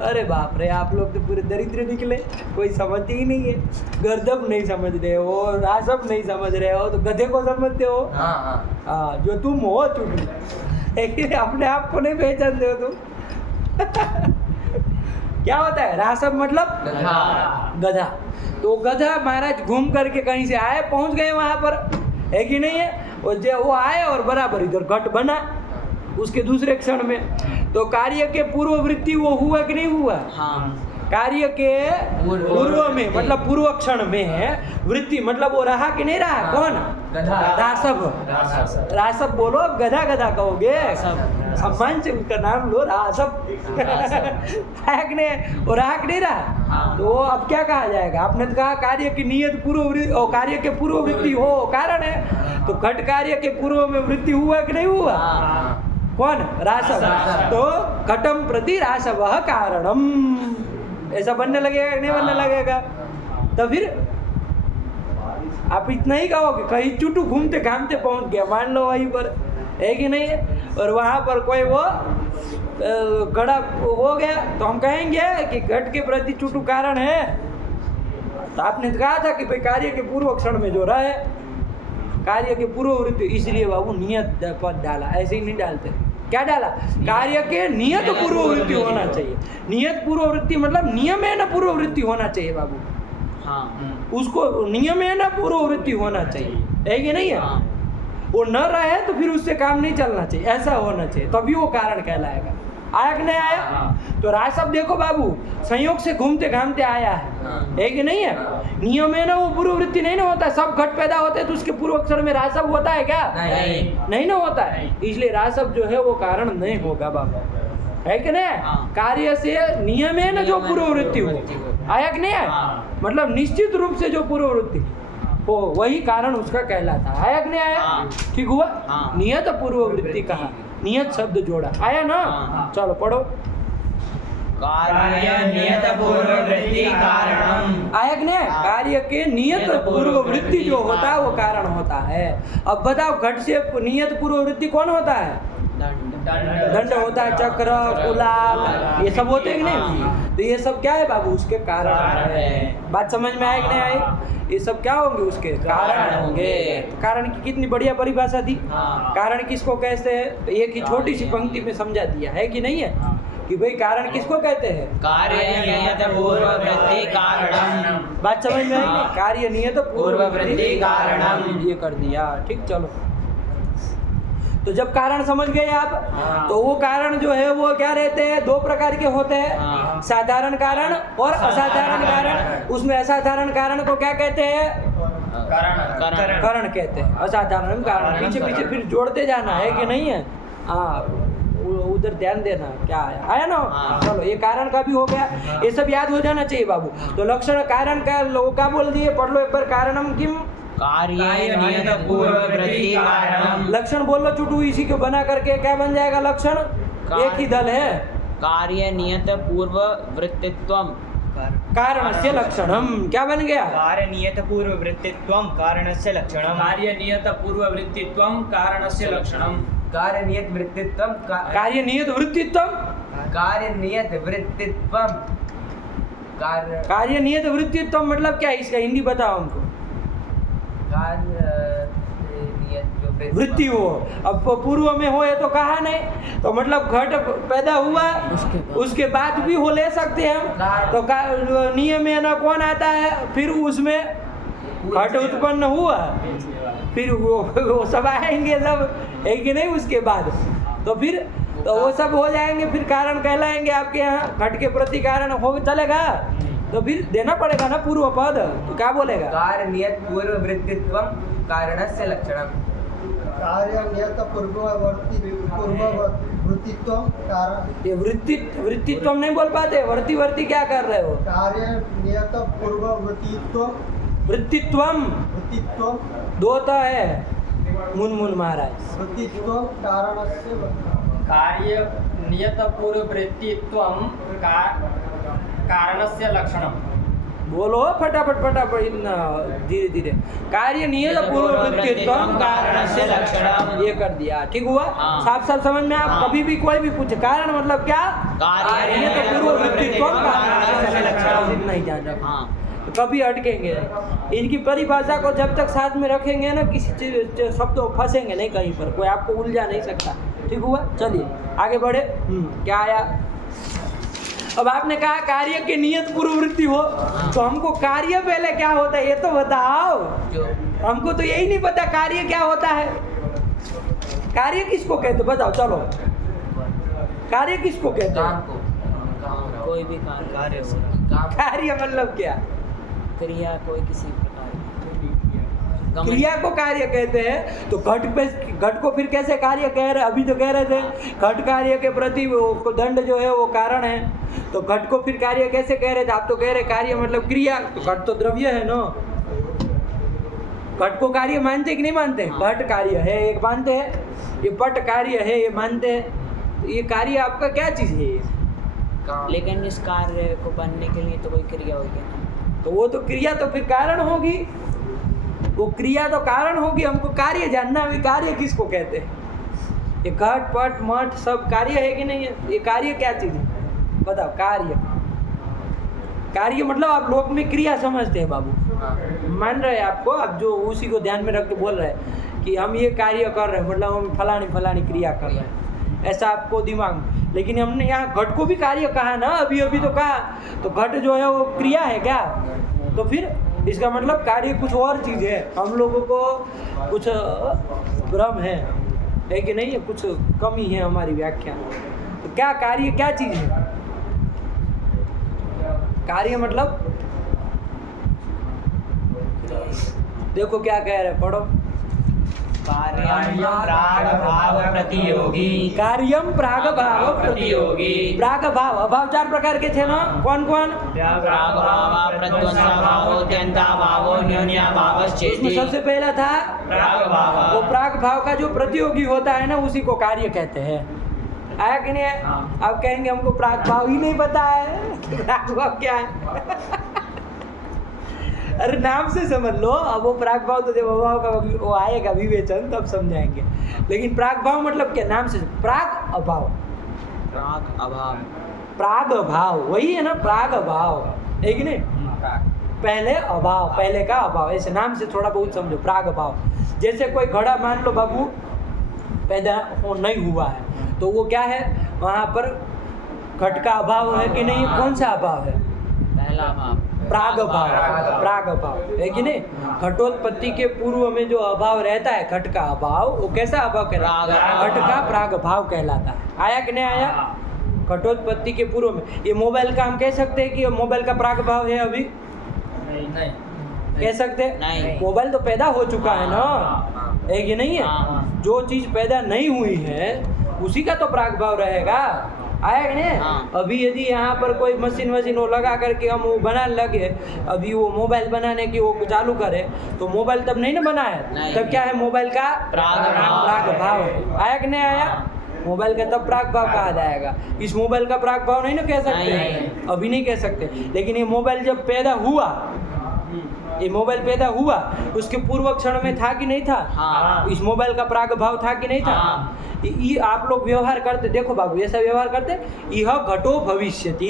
अरे बाप रे, आप लोग तो पूरे दरिद्र निकले, कोई समझते ही नहीं है। गर्दभ नहीं समझ रहे हो, रासब नहीं समझ रहे हो, तो गधे को समझते हो? हाँ, जो तुम हो चुकी, अपने आप को नहीं पहचानते हो तुम। क्या होता है? रासब मतलब गधा। तो गधा महाराज घूम करके कहीं से आए, पहुंच गए वहां पर, है कि नहीं है? और वो आए और बराबर इधर घट बना उसके दूसरे क्षण में। तो कार्य के पूर्ववृत्ति वो हुआ कि नहीं हुआ? हाँ। कार्य के पूर्व में मतलब पूर्व क्षण में वृत्ति मतलब वो रहा कि नहीं रहा? कौन? रासब। रासब बोलो, अब गधा गधा कहोगे, सम्मान से उसका नाम लो, रासब। है कि नहीं? वो रहा कि नहीं रहा? तो अब क्या कहा जाएगा? आपने तो कहा कार्य की नियत पूर्ववृत्ति और कार्य के पूर्ववृत्ति हो कारण है, तो घट कार्य के पूर्व में वृत्ति हुआ कि नहीं हुआ? कौन? रासब। तो घटम प्रति रासव कारणम, ऐसा बनने लगेगा कि नहीं बनने लगेगा? तो फिर आप इतना ही कहोगे, कहीं चुटू घूमते घामते पहुंच गया, मान लो वहीं पर, है कि नहीं है, और वहाँ पर कोई वो घड़ा हो गया, तो हम कहेंगे कि घट के प्रति चुटू कारण है। तो आपने कहा था कि भाई कार्य के पूर्व क्षण में जो रहा है, कार्य के पूर्ववृत्ति, इसलिए बाबू नियत पद डाला, ऐसे ही नहीं डालते। क्या डाला? कार्य के नियत पूर्ववृत्ति होना चाहिए। नियत पूर्ववृत्ति मतलब नियम है ना, पूर्ववृत्ति होना चाहिए बाबू। हाँ उसको नियम है ना, पूर्ववृत्ति होना चाहिए, है कि नहीं है? हाँ। वो न रहे तो फिर उससे काम नहीं चलना चाहिए, ऐसा होना चाहिए, तभी वो कारण कहलाएगा। आया कि नहीं आया? तो राय सब देखो बाबू, संयोग से घूमते घामते आया है कि नहीं है? नियम है ना, वो पूर्ववृत्ति नहीं ना होता। सब घट पैदा होते हैं तो उसके पूर्व अक्षर में रासव होता है क्या? नहीं ना होता है, इसलिए रासव जो है वो कारण नहीं होगा बाबू, है कि नहीं? कार्य से नियम है ना जो पूर्ववृत्ति हो, आया कि नहीं आया? मतलब निश्चित रूप से जो पूर्ववृत्ति हो वही कारण उसका कहलाता है। आया कि नहीं आया? ठीक हुआ? नियत पूर्ववृत्ति कहा, नियत शब्द जोड़ा, आया ना? चलो पढ़ो। कार्य नियत पूर्ववृत्ति कारणम। आया कि नहीं? कार्य के नियत पूर्ववृत्ति जो होता है वो कारण होता है। अब बताओ, घट से नियत पूर्ववृत्ति कौन होता है? दंड होता है, चक्र, कुलाल, ये सब होते हैं कि नहीं? तो ये सब क्या है बाबू? उसके कारण है। बात समझ में आए कि नहीं आए? ये सब क्या होंगे? उसके कारण होंगे। कारण की कितनी बढ़िया परिभाषा दी। कारण किसको कहते हैं? तो एक ही छोटी सी पंक्ति में समझा दिया है कि नहीं है, कि भाई कारण किसको कहते हैं? कार्य नियत पूर्ववृत्ति कारणम। बात समझ में आई? कार्य नियत पूर्ववृत्ति कारणम, ये कर दिया। ठीक, चलो। तो जब कारण समझ गए आप, तो वो कारण जो है वो क्या रहते हैं? दो प्रकार के होते हैं, साधारण कारण और असाधारण कारण। उसमें असाधारण कारण को क्या कहते हैं? कारण कहते हैं। असाधारण कारण पीछे पीछे फिर जोड़ते जाना, है कि नहीं है? हाँ, उधर ध्यान देना। क्या आया? आया ना? चलो, ये कारण का भी हो गया, ये सब याद हो जाना चाहिए बाबू। तो लक्षण कारण का लोग क्या बोल दिए? पढ़ लो एक बार। कारणम किम? कार्य नियत पूर्ववृत्ति कारणम। लक्षण बोल लो चुटू, इसी को बना करके क्या बन जाएगा लक्षण? एक ही दल है। कार्य नियत पूर्ववृत्तित्वम कारणस्य लक्षणम। क्या बन गया? कार्य नियत पूर्ववृत्तित्वम कारणस्य लक्षणम। कार्य नियत पूर्ववृत्तित्वम कारणस्य लक्षणम। कार्य नियत वृत्तित्वम कार्य नियत वृत्तित्वम। कार्य नियत वृत्तित्वम कार्य नियत वृत्तित्वम मतलब क्या है? इसका हिंदी बताओ हमको। कार्य नियत जो वृत्ति हो, अब पूर्व में हो ये तो कहा नहीं, तो मतलब घट पैदा हुआ उसके बाद भी हो ले सकते हैं हम। तो नियम में ना कौन आता है? फिर उसमें घट उत्पन्न हुआ, फिर वो सब आएंगे सब, है कि नहीं? उसके बाद तो फिर तो वो सब हो जाएंगे, फिर कारण कहलाएंगे आपके यहाँ। घट के प्रति कारण हो चलेगा तो फिर देना पड़ेगा ना पूर्व पद। तो क्या बोलेगा? कार्य नियत पूर्ववृत्तित्वम कारणस्य लक्षणम। कार्य नियत पूर्ववृत्तित्व कारण। ये वृत्तित्व नहीं बोल पाते, वर्ती क्या कर रहे हो? कार्य नियत पूर्ववृत्तित्व वृत्तित्वम दो तो है मुनमुन महाराज। वृत्तित्व कारणस्य कार्य नियत पूर्ववृत्तित्वम कारणस्य लक्षणम। बोलो फटाफट इतना धीरे धीरे। कार्य नियत पूर्ववृत्तित्व कारणस्य लक्षणम। ये कर दिया, ठीक हुआ? साफ साफ समझ में। आप कभी भी कोई भी पूछे कारण मतलब क्या? कार्य नियत पूर्ववृत्तित्व कारणस्य लक्षणम, इतना ही जान रखो। तो कभी अटकेंगे इनकी परिभाषा को जब तक साथ में रखेंगे ना, किसी चीज शब्द फंसेंगे नहीं कहीं पर, कोई आपको उलझा नहीं सकता। ठीक हुआ? चलिए आगे बढ़े। क्या आया? अब आपने कहा कार्य के नियत पूर्ववृत्ति हो, तो हमको कार्य पहले क्या होता है ये तो बताओ। हमको तो यही नहीं पता कार्य क्या होता है। कार्य किसको कहते? बताओ चलो, कार्य किसको कहते हैं? कोई भी कार्य कार्य मतलब क्या? क्रिया कोई किसी प्रकार की क्रिया को कार्य कहते हैं। तो घट को फिर कैसे कार्य कह रहे? अभी तो कह रहे थे घट कार्य के प्रति वो दंड जो है वो कारण है, तो घट को फिर कार्य कैसे कह रहे थे? आप तो कह रहे कार्य मतलब क्रिया। तो घट तो द्रव्य है ना, घट को कार्य मानते कि नहीं मानते? घट कार्य है एक मानते हैं, ये पट कार्य है ये मानते हैं। तो ये कार्य आपका क्या चीज है ये? लेकिन इस कार्य को बनने के लिए तो कोई क्रिया होगी ना, तो वो तो क्रिया तो फिर कारण होगी। वो क्रिया तो कारण होगी, हमको कार्य जानना, अभी कार्य किसको कहते हैं? ये घट पट मठ सब कार्य है कि नहीं है? ये कार्य क्या चीज़ है बताओ? कार्य मतलब आप लोक में क्रिया समझते हैं बाबू, मान रहे हैं आपको, आप जो उसी को ध्यान में रख के बोल रहे हैं कि हम ये कार्य कर रहे हैं, मतलब हम फलानी क्रिया कर रहे हैं, ऐसा आपको दिमाग में। लेकिन हमने यहाँ घट को भी कार्य कहा ना, अभी तो कहा, तो घट जो है वो क्रिया है क्या? तो फिर इसका मतलब कार्य कुछ और चीज़ है। हम लोगों को कुछ भ्रम है कि नहीं है, कुछ कमी है हमारी व्याख्या। तो क्या कार्य क्या चीज़ है? कार्य मतलब देखो क्या कह रहे, पढ़ो। कार्यम प्राग भाव प्रतियोगी। कार्यम प्राग भाव प्रतियोगी। प्राग भाव, अभाव 4 प्रकार के थे ना, कौन कौन? प्राग भाव, प्रध्वंसा भाव, अत्यंता भाव, न्यून्या भाव, उसमें सबसे पहला था प्राग भाव। वो प्राग भाव का जो प्रतियोगी होता है ना, उसी को कार्य कहते हैं। आया कि नहीं है? आप कहेंगे हमको प्राग भाव ही नहीं पता है कि प्राग भाव क्या है। अरे नाम से समझ लो। अब वो प्राग भाव तो जब अभाव का वो आएगा विवेचन तब समझाएंगे। लेकिन प्राग भाव मतलब क्या? नाम से प्राग अभाव, प्राग अभाव, प्राग अभाव वही है ना, प्राग अभाव है कि नहीं? पहले अभाव, पहले का अभाव, ऐसे नाम से थोड़ा बहुत समझो। प्राग अभाव जैसे कोई घड़ा मान लो बाबू पैदा नहीं हुआ है, तो वो क्या है? वहाँ पर घट का अभाव है कि नहीं? कौन सा अभाव है? पहला भाव, प्राग अभाव, प्राग अभाव है कि नहीं? घटोत्पत्ति के पूर्व में जो अभाव रहता है, घट का अभाव, वो कैसा अभाव कहलाता है? घट का प्राग अभाव कहलाता है। आया कि नहीं आया? घटोत्पत्ति के पूर्व में। ये मोबाइल का हम कह सकते हैं कि मोबाइल का प्राग भाव है अभी? नहीं कह सकते? नहीं। मोबाइल तो पैदा हो चुका है ना, है कि नहीं है? जो चीज़ पैदा नहीं हुई है उसी का तो प्राग भाव रहेगा। आया कि नहीं? अभी यदि यहाँ पर कोई मशीन वो लगा करके हम वो बनाने लगे, अभी वो मोबाइल बनाने की वो चालू करे, तो मोबाइल तब नहीं ना बना है, तब क्या है? मोबाइल का प्राग भाव है। आया कि नहीं आया? मोबाइल का तब प्राग भाव कहा जाएगा। इस मोबाइल का प्राग भाव नहीं ना कह सकते, अभी नहीं कह सकते। लेकिन ये मोबाइल जब पैदा हुआ, ये मोबाइल पैदा हुआ, उसके पूर्व क्षण में था कि नहीं था? इस मोबाइल का प्राग भाव था कि नहीं था? ये आप लोग व्यवहार करते, देखो बाबू ऐसा व्यवहार करते, यह घटो भविष्यति,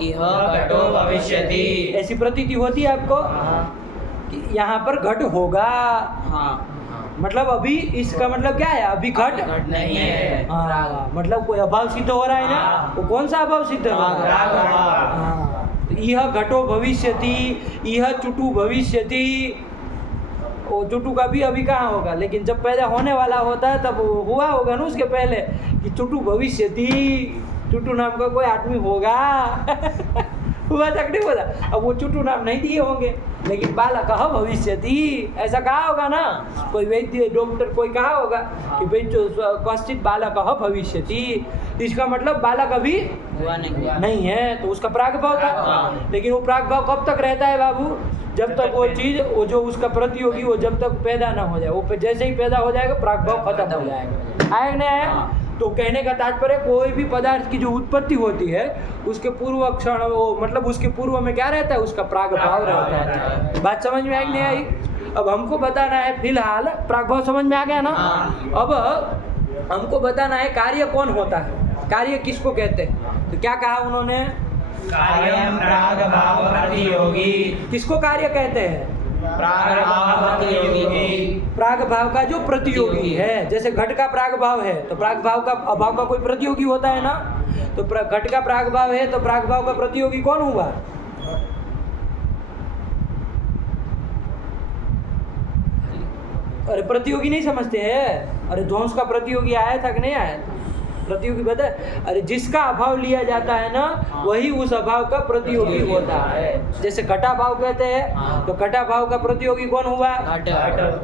इह घटो भविष्यति, ऐसी प्रतीति होती है आपको कि यहाँ पर घट होगा। मतलब अभी इसका मतलब क्या है? अभी घट नहीं है। हाँ, मतलब कोई अभाव सिद्ध हो रहा है ना, वो कौन सा अभाव सिद्ध हो रहा है? यह घटो भविष्यति, यह चुटु भविष्यति। वो चुटू का भी अभी कहाँ होगा? लेकिन जब पैदा होने वाला होता है तब हुआ होगा ना उसके पहले कि चुटू भविष्यति, चुटू नाम का कोई आदमी होगा। हुआ तक नहीं बोला। अब वो चुटू नाम नहीं दिए होंगे, लेकिन बालक भविष्यति ऐसा कहा होगा ना, कोई वैद्य डॉक्टर कोई कहा होगा कि भाई जो कश्चित बालक भविष्यति, इसका मतलब बालक अभी हुआ नहीं है, तो उसका प्राग भाव था। लेकिन वो प्राग भाव कब तक रहता है बाबू? जब तक वो चीज़, वो जो उसका प्रतियोगी, वो जब तक पैदा ना हो जाए, वो जैसे ही पैदा हो जाएगा प्राग भाव खत्म हो जाएगा। आया नहीं आया? तो कहने का तात्पर्य कोई भी पदार्थ की जो उत्पत्ति होती है उसके पूर्व क्षण, वो मतलब उसके पूर्व में क्या रहता है? उसका प्राग भाव रहता है। बात समझ में आई नहीं आई? अब हमको बताना है, फिलहाल प्राग भाव समझ में आ गया ना? अब हमको बताना है कार्य कौन होता है, कार्य किसको कहते हैं। तो क्या कहा उन्होंने? कार्यम प्राग भाव प्रतियोगी। किसको कार्य कहते हैं? प्राग भाव प्रतियोगी। प्राग भाव का जो प्रतियोगी है, जैसे घट का प्राग भाव है तो प्राग भाव का अभाव का कोई प्रतियोगी होता है ना, तो घट का प्राग भाव है तो प्राग भाव का प्रतियोगी कौन हुआ? अरे प्रतियोगी नहीं समझते हैं? अरे ध्वंस का प्रतियोगी आया था कि नहीं आया? प्रतियोगी बता, अरे जिसका अभाव लिया जाता है ना वही उस अभाव का प्रतियोगी होता है। जैसे घटा भाव कहते हैं तो घटा भाव का प्रतियोगी कौन हुआ?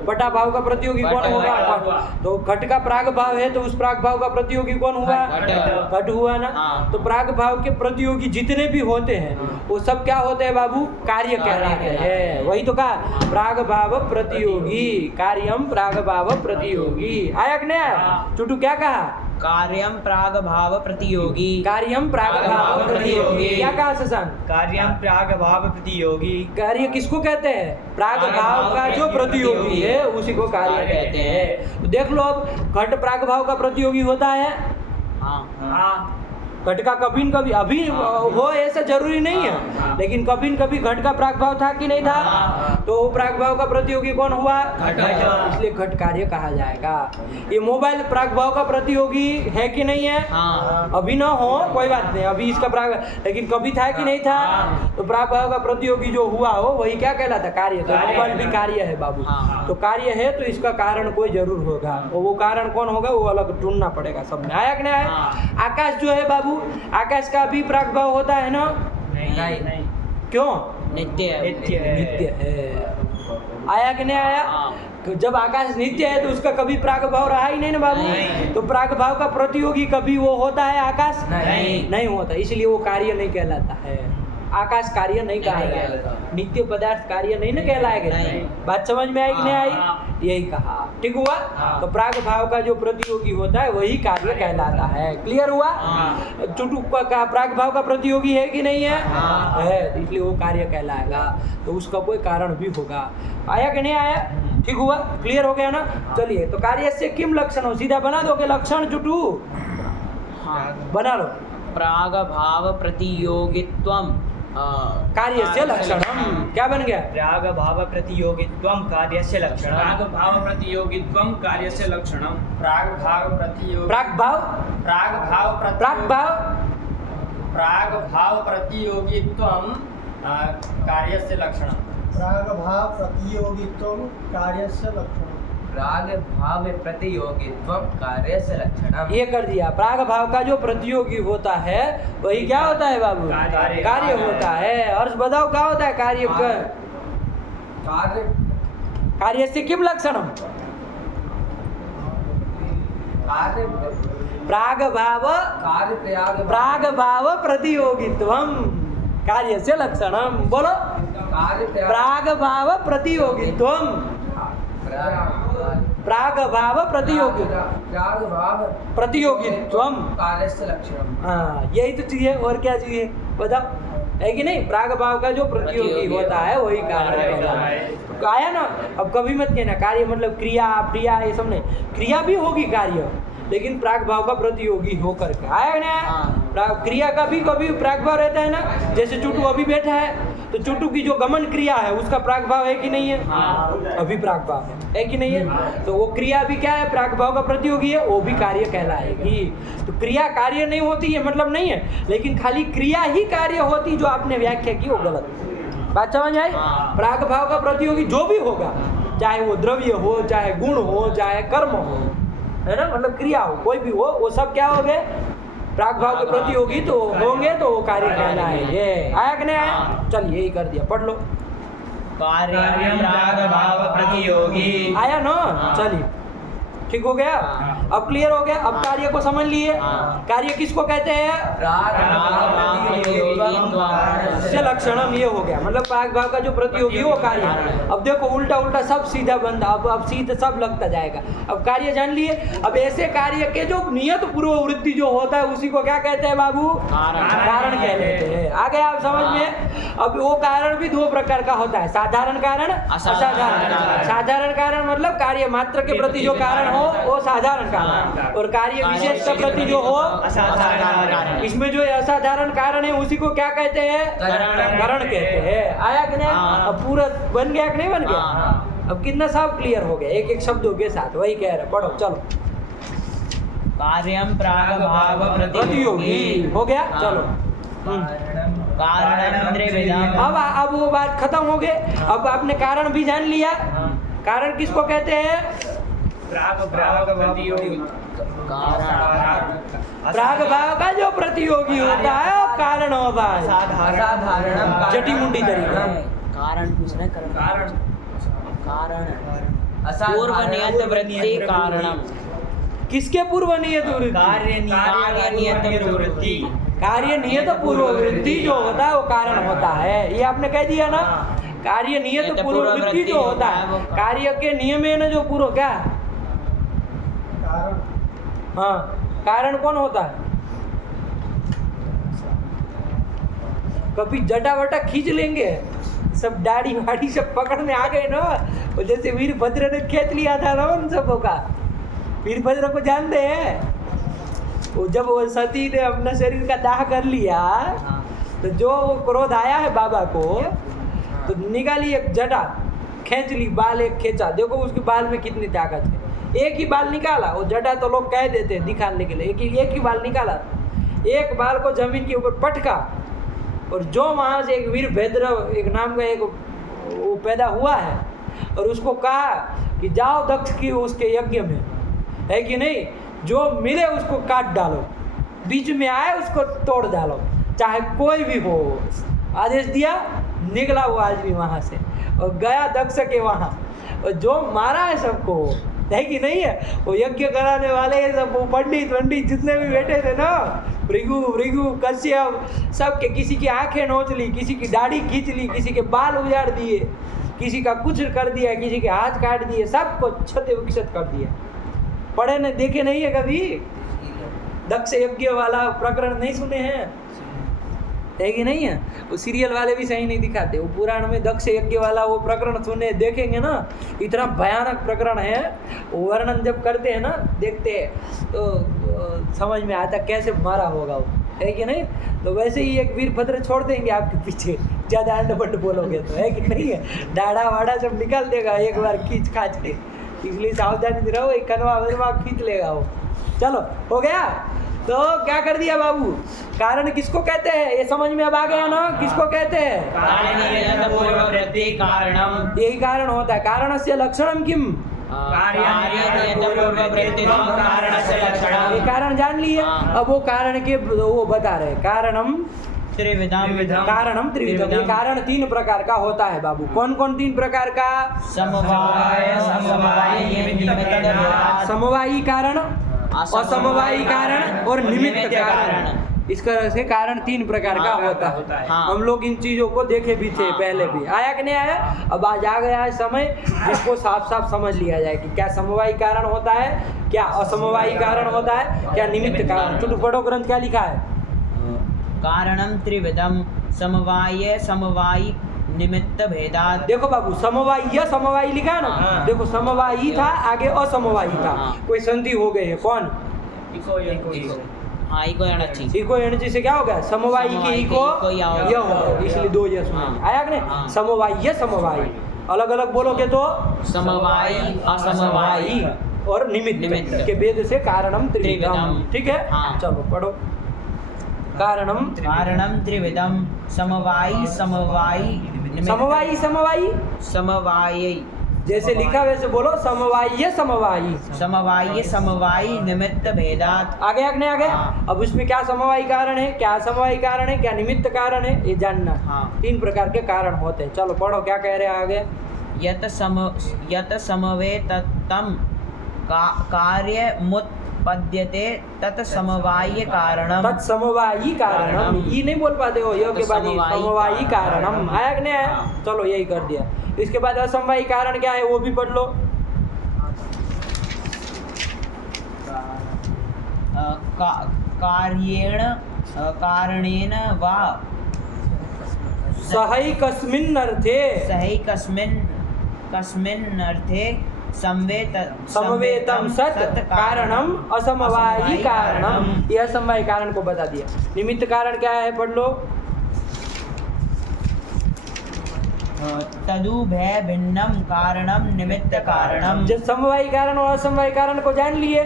पटा भाव का प्रतियोगी कौन होगा? तो घट का प्राग भाव है तो उस प्राग भाव का प्रतियोगी कौन हुआ? घट हुआ ना। तो प्राग भाव के प्रतियोगी जितने भी होते हैं वो सब क्या होते हैं बाबू? कार्य कहलाते हैं। वही तो कहा प्राग भाव प्रतियोगी, कार्यम प्राग भाव प्रतियोगी। आया कि नहीं आया? चुटू क्या कहा? कार्यम प्राग भाव प्रतियोगी। कार्यम प्राग भाव प्रतियोगी। क्या कहा शशांक? कार्यम प्राग भाव प्रतियोगी। कार्य किसको कहते हैं? प्राग भाव का जो प्रतियोगी है उसी को कार्य कहते हैं। तो देख लो, अब घट प्राग भाव का प्रतियोगी होता है। हाँ घट का कभी न कभी, अभी हो ऐसा जरूरी नहीं है, लेकिन कभी न कभी घट का प्राग भाव था कि नहीं था? तो प्राग भाव का प्रतियोगी कौन हुआ? घट। इसलिए घट कार्य कहा जाएगा। ये मोबाइल प्राग भाव का प्रतियोगी है कि नहीं है? हाँ। अभी ना हो कोई बात नहीं, अभी इसका प्राग, लेकिन कभी था कि नहीं था? तो प्राग भाव का प्रतियोगी जो हुआ हो वही क्या कहलाता? कार्य। तो मोबाइल भी कार्य है बाबू। हाँ। तो कार्य है तो इसका कारण कोई जरूर होगा, और वो कारण कौन होगा वो अलग ढूंढना पड़ेगा। सब में आया कि नहीं आया? हाँ। आकाश जो है बाबू, आकाश का भी प्राग भाव होता है ना? नहीं, क्यों? नित्य है। नित्य है। आया कि नहीं आया? हाँ। जब आकाश नित्य है तो उसका कभी प्राग भाव रहा ही नहीं ना बाबू। नहीं। तो प्राग भाव का प्रतियोगी कभी वो होता है आकाश? नहीं। होता, इसलिए वो कार्य नहीं कहलाता है। आकाश कार्य नहीं कहा नहीं गया, कहलाता। नित्य पदार्थ कार्य नहीं ना कहलाएगा। नहीं। बात समझ में आई कि नहीं आई? यही कहा, ठीक हुआ। तो प्राग भाव का जो प्रतियोगी होता है वही कार्य कहलाता है। क्लियर हुआ? चुटुक का प्राग भाव का प्रतियोगी है कि नहीं है? है, तो इसलिए वो कार्य कहलाएगा। तो उसका कोई कारण भी होगा। आया कि नहीं आया? ठीक हुआ, क्लियर हो गया ना? चलिए, तो कार्य से किम लक्षण हो, सीधा बना दोगे लक्षण चुटू? हाँ। बना लो। प्राग भाव प्रतियोगित्वम कार्य से लक्षणम। क्या बन गया? प्राग भाव प्रतियोगित्वम कार्यस्य लक्षणम। प्राग भाव प्रतियोगित्वम कार्यस्य लक्षणम। प्राग भाव प्रतियोगी प्राग भाव, प्राग भाव प्रति- प्राग भाव, प्राग भाव प्रतियोगित्वम कार्यस्य लक्षणम। प्राग भाव प्रतियोगित्वं कार्यस्य लक्षणम्। प्राग भाव प्रतियोगित्वं कार्यस्य लक्षणम्। ये कर दिया। प्राग भाव का जो प्रतियोगी होता है वही क्या होता है बाबू? कार्य। कार्य होता है। अर्थ बताओ क्या होता है कार्य का? कार्य कार्य से किम लक्षणम? कार्य प्राग भाव, कार्य त्याग प्राग भाव प्रतियोगित्वम कार्य से लक्षणम। बोलो, कार्य त्याग प्राग भाव प्रतियोगित्वम। प्राग भाव प्रतियोगी, प्राग भाव प्रतियोगित्वम कार्यस्य लक्षणम्। हाँ, यही तो चाहिए। और क्या चाहिए बताओ? है कि नहीं? प्राग भाव का जो प्रतियोगी होता है वही कार्य कहलाता है। तो आया ना? अब कभी मत कहना कार्य मतलब क्रिया प्रिया, ये सब नहीं। क्रिया भी होगी कार्य, लेकिन प्राग भाव का प्रतियोगी होकर के। आया ना? क्रिया का भी कभी प्राग भाव रहता है ना? जैसे चुटू अभी बैठा है तो चुटू की जो गमन क्रिया है उसका प्राग भाव है कि नहीं है? अभी प्राग भाव है कि नहीं है? तो वो क्रिया भी क्या है? प्राग भाव का प्रतियोगी है, वो भी कार्य कहलाएगी। तो क्रिया कार्य नहीं होती है मतलब नहीं है, लेकिन खाली क्रिया ही कार्य होती जो आपने व्याख्या की वो गलत। बात समझ आई? प्राग भाव का प्रतियोगी जो भी होगा, चाहे वो द्रव्य हो, चाहे गुण हो, चाहे कर्म हो, है ना, मतलब क्रिया हो, कोई भी हो, वो सब क्या हो गए? प्राग भाव के प्रतियोगी तो होंगे, तो वो कार्य कहलाएंगे। आया कि नहीं आया? चलिए यही कर दिया, पढ़ लो। कार्यम प्राग भाव प्रतियोगी। आया ना? चलिए, ठीक हो गया। अब क्लियर हो गया। अब कार्य को समझ लिए। कार्य किसको कहते हैं? प्राग भाव प्रतियोगित्वं से लक्षणम। ये हो गया, मतलब प्राग भाव का जो प्रतियोगी वो कार्य है। अब देखो उल्टा उल्टा सब सीधा बंद, अब सीधा सब लगता जाएगा। अब कार्य जान लिए। अब ऐसे कार्य के जो नियत पूर्ववृत्ति जो होता है उसी को क्या कहते हैं बाबू? कारण कह लेते हैं। आ गया आप समझ में? अब वो कारण भी दो प्रकार का होता है, साधारण कारण, असाधारण कारण। साधारण कारण मतलब कार्य मात्र के प्रति जो कारण हो वो साधारण कारण, और कार्य विशेष के प्रति जो हो असाधारण कारण। इसमें जो असाधारण कारण है उसी को क्या कहते हैं? कारण कहते हैं। आया कि नहीं? अब पूरा बन गया कि नहीं बन गया? अब कितना साफ क्लियर हो गया एक एक शब्दों के साथ। वही कह रहे, पढ़ो चलो। कार्यम प्राग भाव प्रतियोगी हो गया। चलो कारणम त्रिविधम। अब वो बात खत्म हो गई। अब आपने कारण भी जान लिया। कारण किसको कहते हैं? प्राग भाव प्रतियोगी। प्राग भाव का जो प्रतियोगी होता है वो कारण होता है। असाधारणम जटी मुंडी तरीका। कारण पूछ रहे हैं। कारण कारण पूर्व नियत वृत्ति कारणम। किसके पूर्व नियत वृत्ति? कार्य नियत वृत्ति। कार्य नियत पूर्व वृत्ति जो होता है वो कारण होता है। ये आपने कह दिया ना? कार्य नियत पूर्व वृत्ति जो होता है, कार्य के नियम है ना जो पूर्व क्या? कारण हाँ, कारण कौन होता है? कभी जटा वटा खींच लेंगे, सब दाढ़ी वाड़ी सब पकड़ने आ गए ना, और जैसे वीरभद्र ने खेत लिया था ना उन सबों का। वीरभद्र को जानते हैं? वो जब वो सती ने अपना शरीर का दाह कर लिया, तो जो वो क्रोध आया है बाबा को, तो निकाली एक जटा, खींच ली, बाल एक खींचा, देखो उसके बाल में कितनी ताकत है। एक ही बाल निकाला, वो जटा तो लोग कह देते हैं दिखाने के लिए, एक ही बाल निकाला, एक बाल को जमीन के ऊपर पटका, और जो वहाँ से एक वीरभद्र एक नाम का एक वो पैदा हुआ है, और उसको कहा कि जाओ दक्ष की उसके यज्ञ में, है कि नहीं, जो मिले उसको काट डालो, बीच में आए उसको तोड़ डालो, चाहे कोई भी हो। आदेश दिया, निकला वो आदमी वहाँ से और गया दक्ष के वहाँ, और जो मारा है सबको, है कि नहीं है, वो यज्ञ कराने वाले सब, वो पंडित जितने भी बैठे थे ना, भृगु कश्यप, सबके, किसी की आंखें नोच ली, किसी की दाढ़ी खींच ली, किसी के बाल उजाड़ दिए, किसी का कुछ कर दिया, किसी के हाथ काट दिए, सबको क्षत विक्षत कर दिया। पढ़े नहीं, देखे नहीं है कभी? दक्ष यज्ञ वाला प्रकरण नहीं सुने हैं, है कि नहीं है? वो सीरियल वाले भी सही नहीं दिखाते, वो पुराण में दक्ष यज्ञ वाला वो प्रकरण सुने, देखेंगे ना, इतना भयानक प्रकरण है, वो वर्णन जब करते हैं ना, देखते हैं तो समझ में आता कैसे मारा होगा वो, है कि नहीं? तो वैसे ही एक वीरभद्र छोड़ देंगे आपके पीछे, ज़्यादा अंडपंड बोलोगे तो, है कि नहीं है? डाढ़ा वाड़ा सब निकाल देगा एक बार खींच खाच के, इसलिए सावधानी रहो, एक कनवा वनवा खींच लेगा वो। चलो, हो गया? तो क्या कर दिया बाबू? कारण किसको कहते हैं? ये समझ में अब आ गया ना, किसको कहते हैं? कारणम, यही कारण होता है। कारणस्य लक्षणम किम? ये कारण जान लिए। अब वो कारण के वो बता रहे, कारणम त्रिविधम। ये कारण 3 प्रकार का होता है बाबू। कौन कौन 3 प्रकार का? समवायी कारण, असमवायी कारण और निमित्त कारण। इस तरह से कारण 3 प्रकार का होता है। हम लोग इन चीज़ों को देखे भी थे पहले भी, आया कि नहीं आया? अब आज आ गया है समय जिसको साफ साफ समझ लिया जाए कि क्या समवायी कारण होता है, क्या असमवायी कारण होता है, क्या निमित्त कारण। चलो पढ़ो ग्रंथ क्या लिखा है? कारणम त्रिविधम, समवाय समवायी निमित्त भेदात। देखो बाबू, समवायी समवायी लिखा है ना, देखो समवायी था, आगे असमवायी था, कोई संधि हो गई है। कौन? इको एनर्जी से क्या हो गया? समवायी के इको य हो गया, इसलिए 2 यस आया कि नहीं? समवायी समवायी अलग अलग बोलोगे तो समवायी असमवायी और निमित्त के भेद से कारणम त्रिविधम। ठीक है, चलो पढ़ो। कारणम त्रिविधम, समवायी समवायी समवायी जैसे लिखा वैसे बोलो, समवायी समवायी निमित्त भेदात। आगे आगे नहीं आगे। अब उसमें क्या समवायी कारण है, क्या असमवायी कारण है, क्या निमित्त कारण है, ये जानना। 3 प्रकार के कारण होते हैं। चलो पढ़ो क्या कह रहे हैं आगे। यत समवेतम कार्यमुत्पद्यते तत् समवायी कारणम। तत्समवायी कारणम, ये नहीं बोल पाते हो, यो के बाद समवायी कारणम आया कि नहीं आया? चलो यही कर दिया। इसके बाद असमवायी कारण क्या है वो भी पढ़ लो। कारणेन वा सहैकस्मिन् अर्थे समवेतम सत कारणम असमवायी कारणम। यह असमवायी कारण को बता दिया। निमित्त कारण क्या है पढ़ लो। तदुभय भिन्नम कारणम निमित्त कारणम। जब समवायी कारण और असमवायी कारण को जान लिए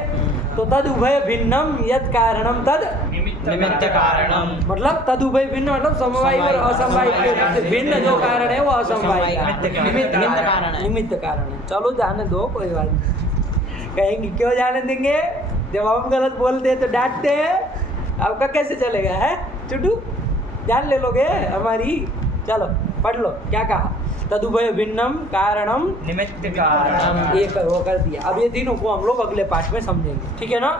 तो तदुभय भिन्नम यद कारणम तद निमित्त कारणम। मतलब तदुभय भिन्न मतलब समवायी और असमवायी के भिन्न जो कारण है वो असमवायी निमित्त कारण है। चलो जाने दो, कोई बात नहीं। कहेंगे क्यों जाने देंगे? जब हम गलत बोलते हैं तो डांटते हैं, आपका कैसे चलेगा है? चुटू जान ले लोगे हमारी। चलो पढ़ लो क्या कहा। तदुभय भिन्नम कारणम निमित्त कारणम। ये वो कर दिया। अब ये तीनों को हम लोग अगले पाठ में समझेंगे, ठीक है ना?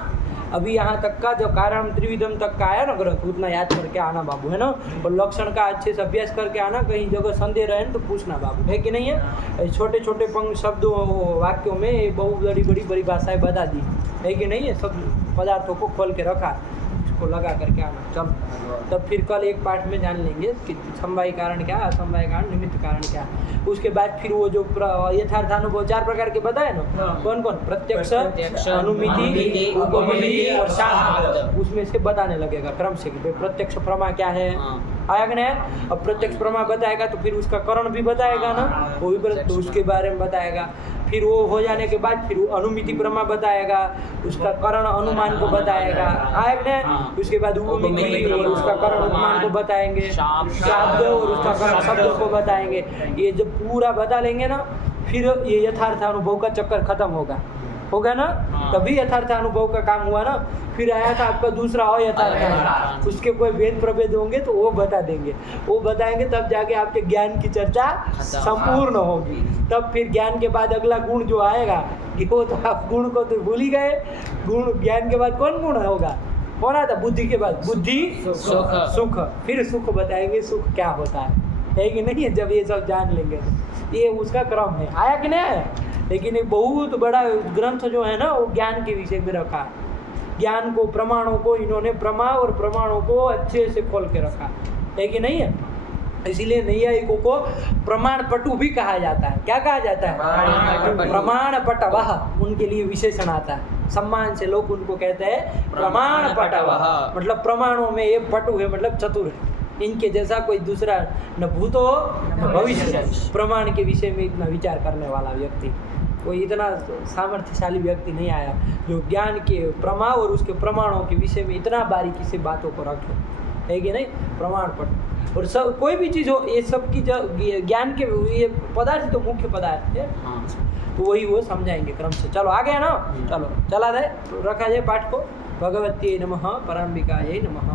अभी यहाँ तक का जो कारण त्रिविधम तक का आया ना ग्रंथ, उतना याद करके आना बाबू, है ना। और लक्षण का अच्छे से अभ्यास करके आना, कहीं जगह संदेह रहे ना तो पूछना बाबू, है कि नहीं है। छोटे छोटे पंग शब्दों वाक्यों में बहुत बड़ी बड़ी परिभाषाएं बता दी, है कि नहीं है। सब पदार्थों को खोल के रखा, उसको लगा करके आना। चल तब फिर कल एक पाठ में जान लेंगे कि समवाय कारण क्या, असमवाय कारण, निमित्त कारण क्या। उसके बाद फिर वो जो यथार्थ अनुभव 4 प्रकार के बताए ना, कौन कौन, प्रत्यक्ष, अनुमिति, उपमिति और शास्त्र, उसमें से बताने लगेगा क्रम से कि प्रत्यक्ष प्रमा क्या है, आया कि नहीं। अब प्रत्यक्ष प्रमा बताएगा तो फिर उसका करण भी बताएगा ना, वो भी तो उसके बारे में बताएगा। फिर वो हो जाने के बाद फिर वो अनुमिति प्रमा बताएगा, उसका करण अनुमान को बताएगा, आया कि नहीं। उसके बाद उपमिति और उसका करण उपमान को बताएंगे, शब्द और उसका करण शब्द को बताएंगे। ये जब पूरा बता लेंगे ना, फिर ये यथार्थ अनुभव का चक्कर खत्म होगा ना, तभी यथार्थ अनुभव का काम हुआ ना। फिर आया था आपका दूसरा अयथार्थ, उसके कोई भेद प्रभेद होंगे तो वो बता देंगे, वो बताएंगे, तब जाके आपके ज्ञान की चर्चा संपूर्ण होगी। तब फिर ज्ञान के बाद अगला गुण जो आएगा, वो तो आप गुण को तो भूल ही गए। गुण ज्ञान के बाद कौन गुण होगा, कौन आता, बुद्धि के बाद बुद्धि, सुख, फिर सुख बताएंगे, सुख क्या होता है कि नहीं है। जब ये सब जान लेंगे तो ये उसका क्रम है, आया कि नहीं आया। लेकिन एक बहुत बड़ा ग्रंथ जो है ना, वो ज्ञान के विषय में रखा है। ज्ञान को, प्रमाणों को इन्होंने प्रमा और प्रमाणों को अच्छे से खोल के रखा है कि नहीं है। इसीलिए नैयायिकों को प्रमाण पटु भी कहा जाता है। क्या कहा जाता है, प्रमाण पटवः, उनके लिए विशेषण आता है, सम्मान से लोग उनको कहते हैं प्रमाण पटवः। मतलब प्रमाणों में ये पटु है, मतलब चतुर है, इनके जैसा कोई दूसरा न भूतो न भविष्य। प्रमाण के विषय में इतना विचार करने वाला व्यक्ति, कोई इतना सामर्थ्यशाली व्यक्ति नहीं आया जो ज्ञान के प्रमा और उसके प्रमाणों के विषय में इतना बारीकी से बातों को रखे, है कि नहीं। प्रमाण पट और सब कोई भी चीज़ हो, ये सब की ज्ञान के ये पदार्थ तो मुख्य पदार्थ है, तो वही वो समझाएंगे क्रम से। चलो आ गया ना, चलो चला जाए, रखा जाए पाठ को। भगवती नमः, पराम्बिकायै नमः।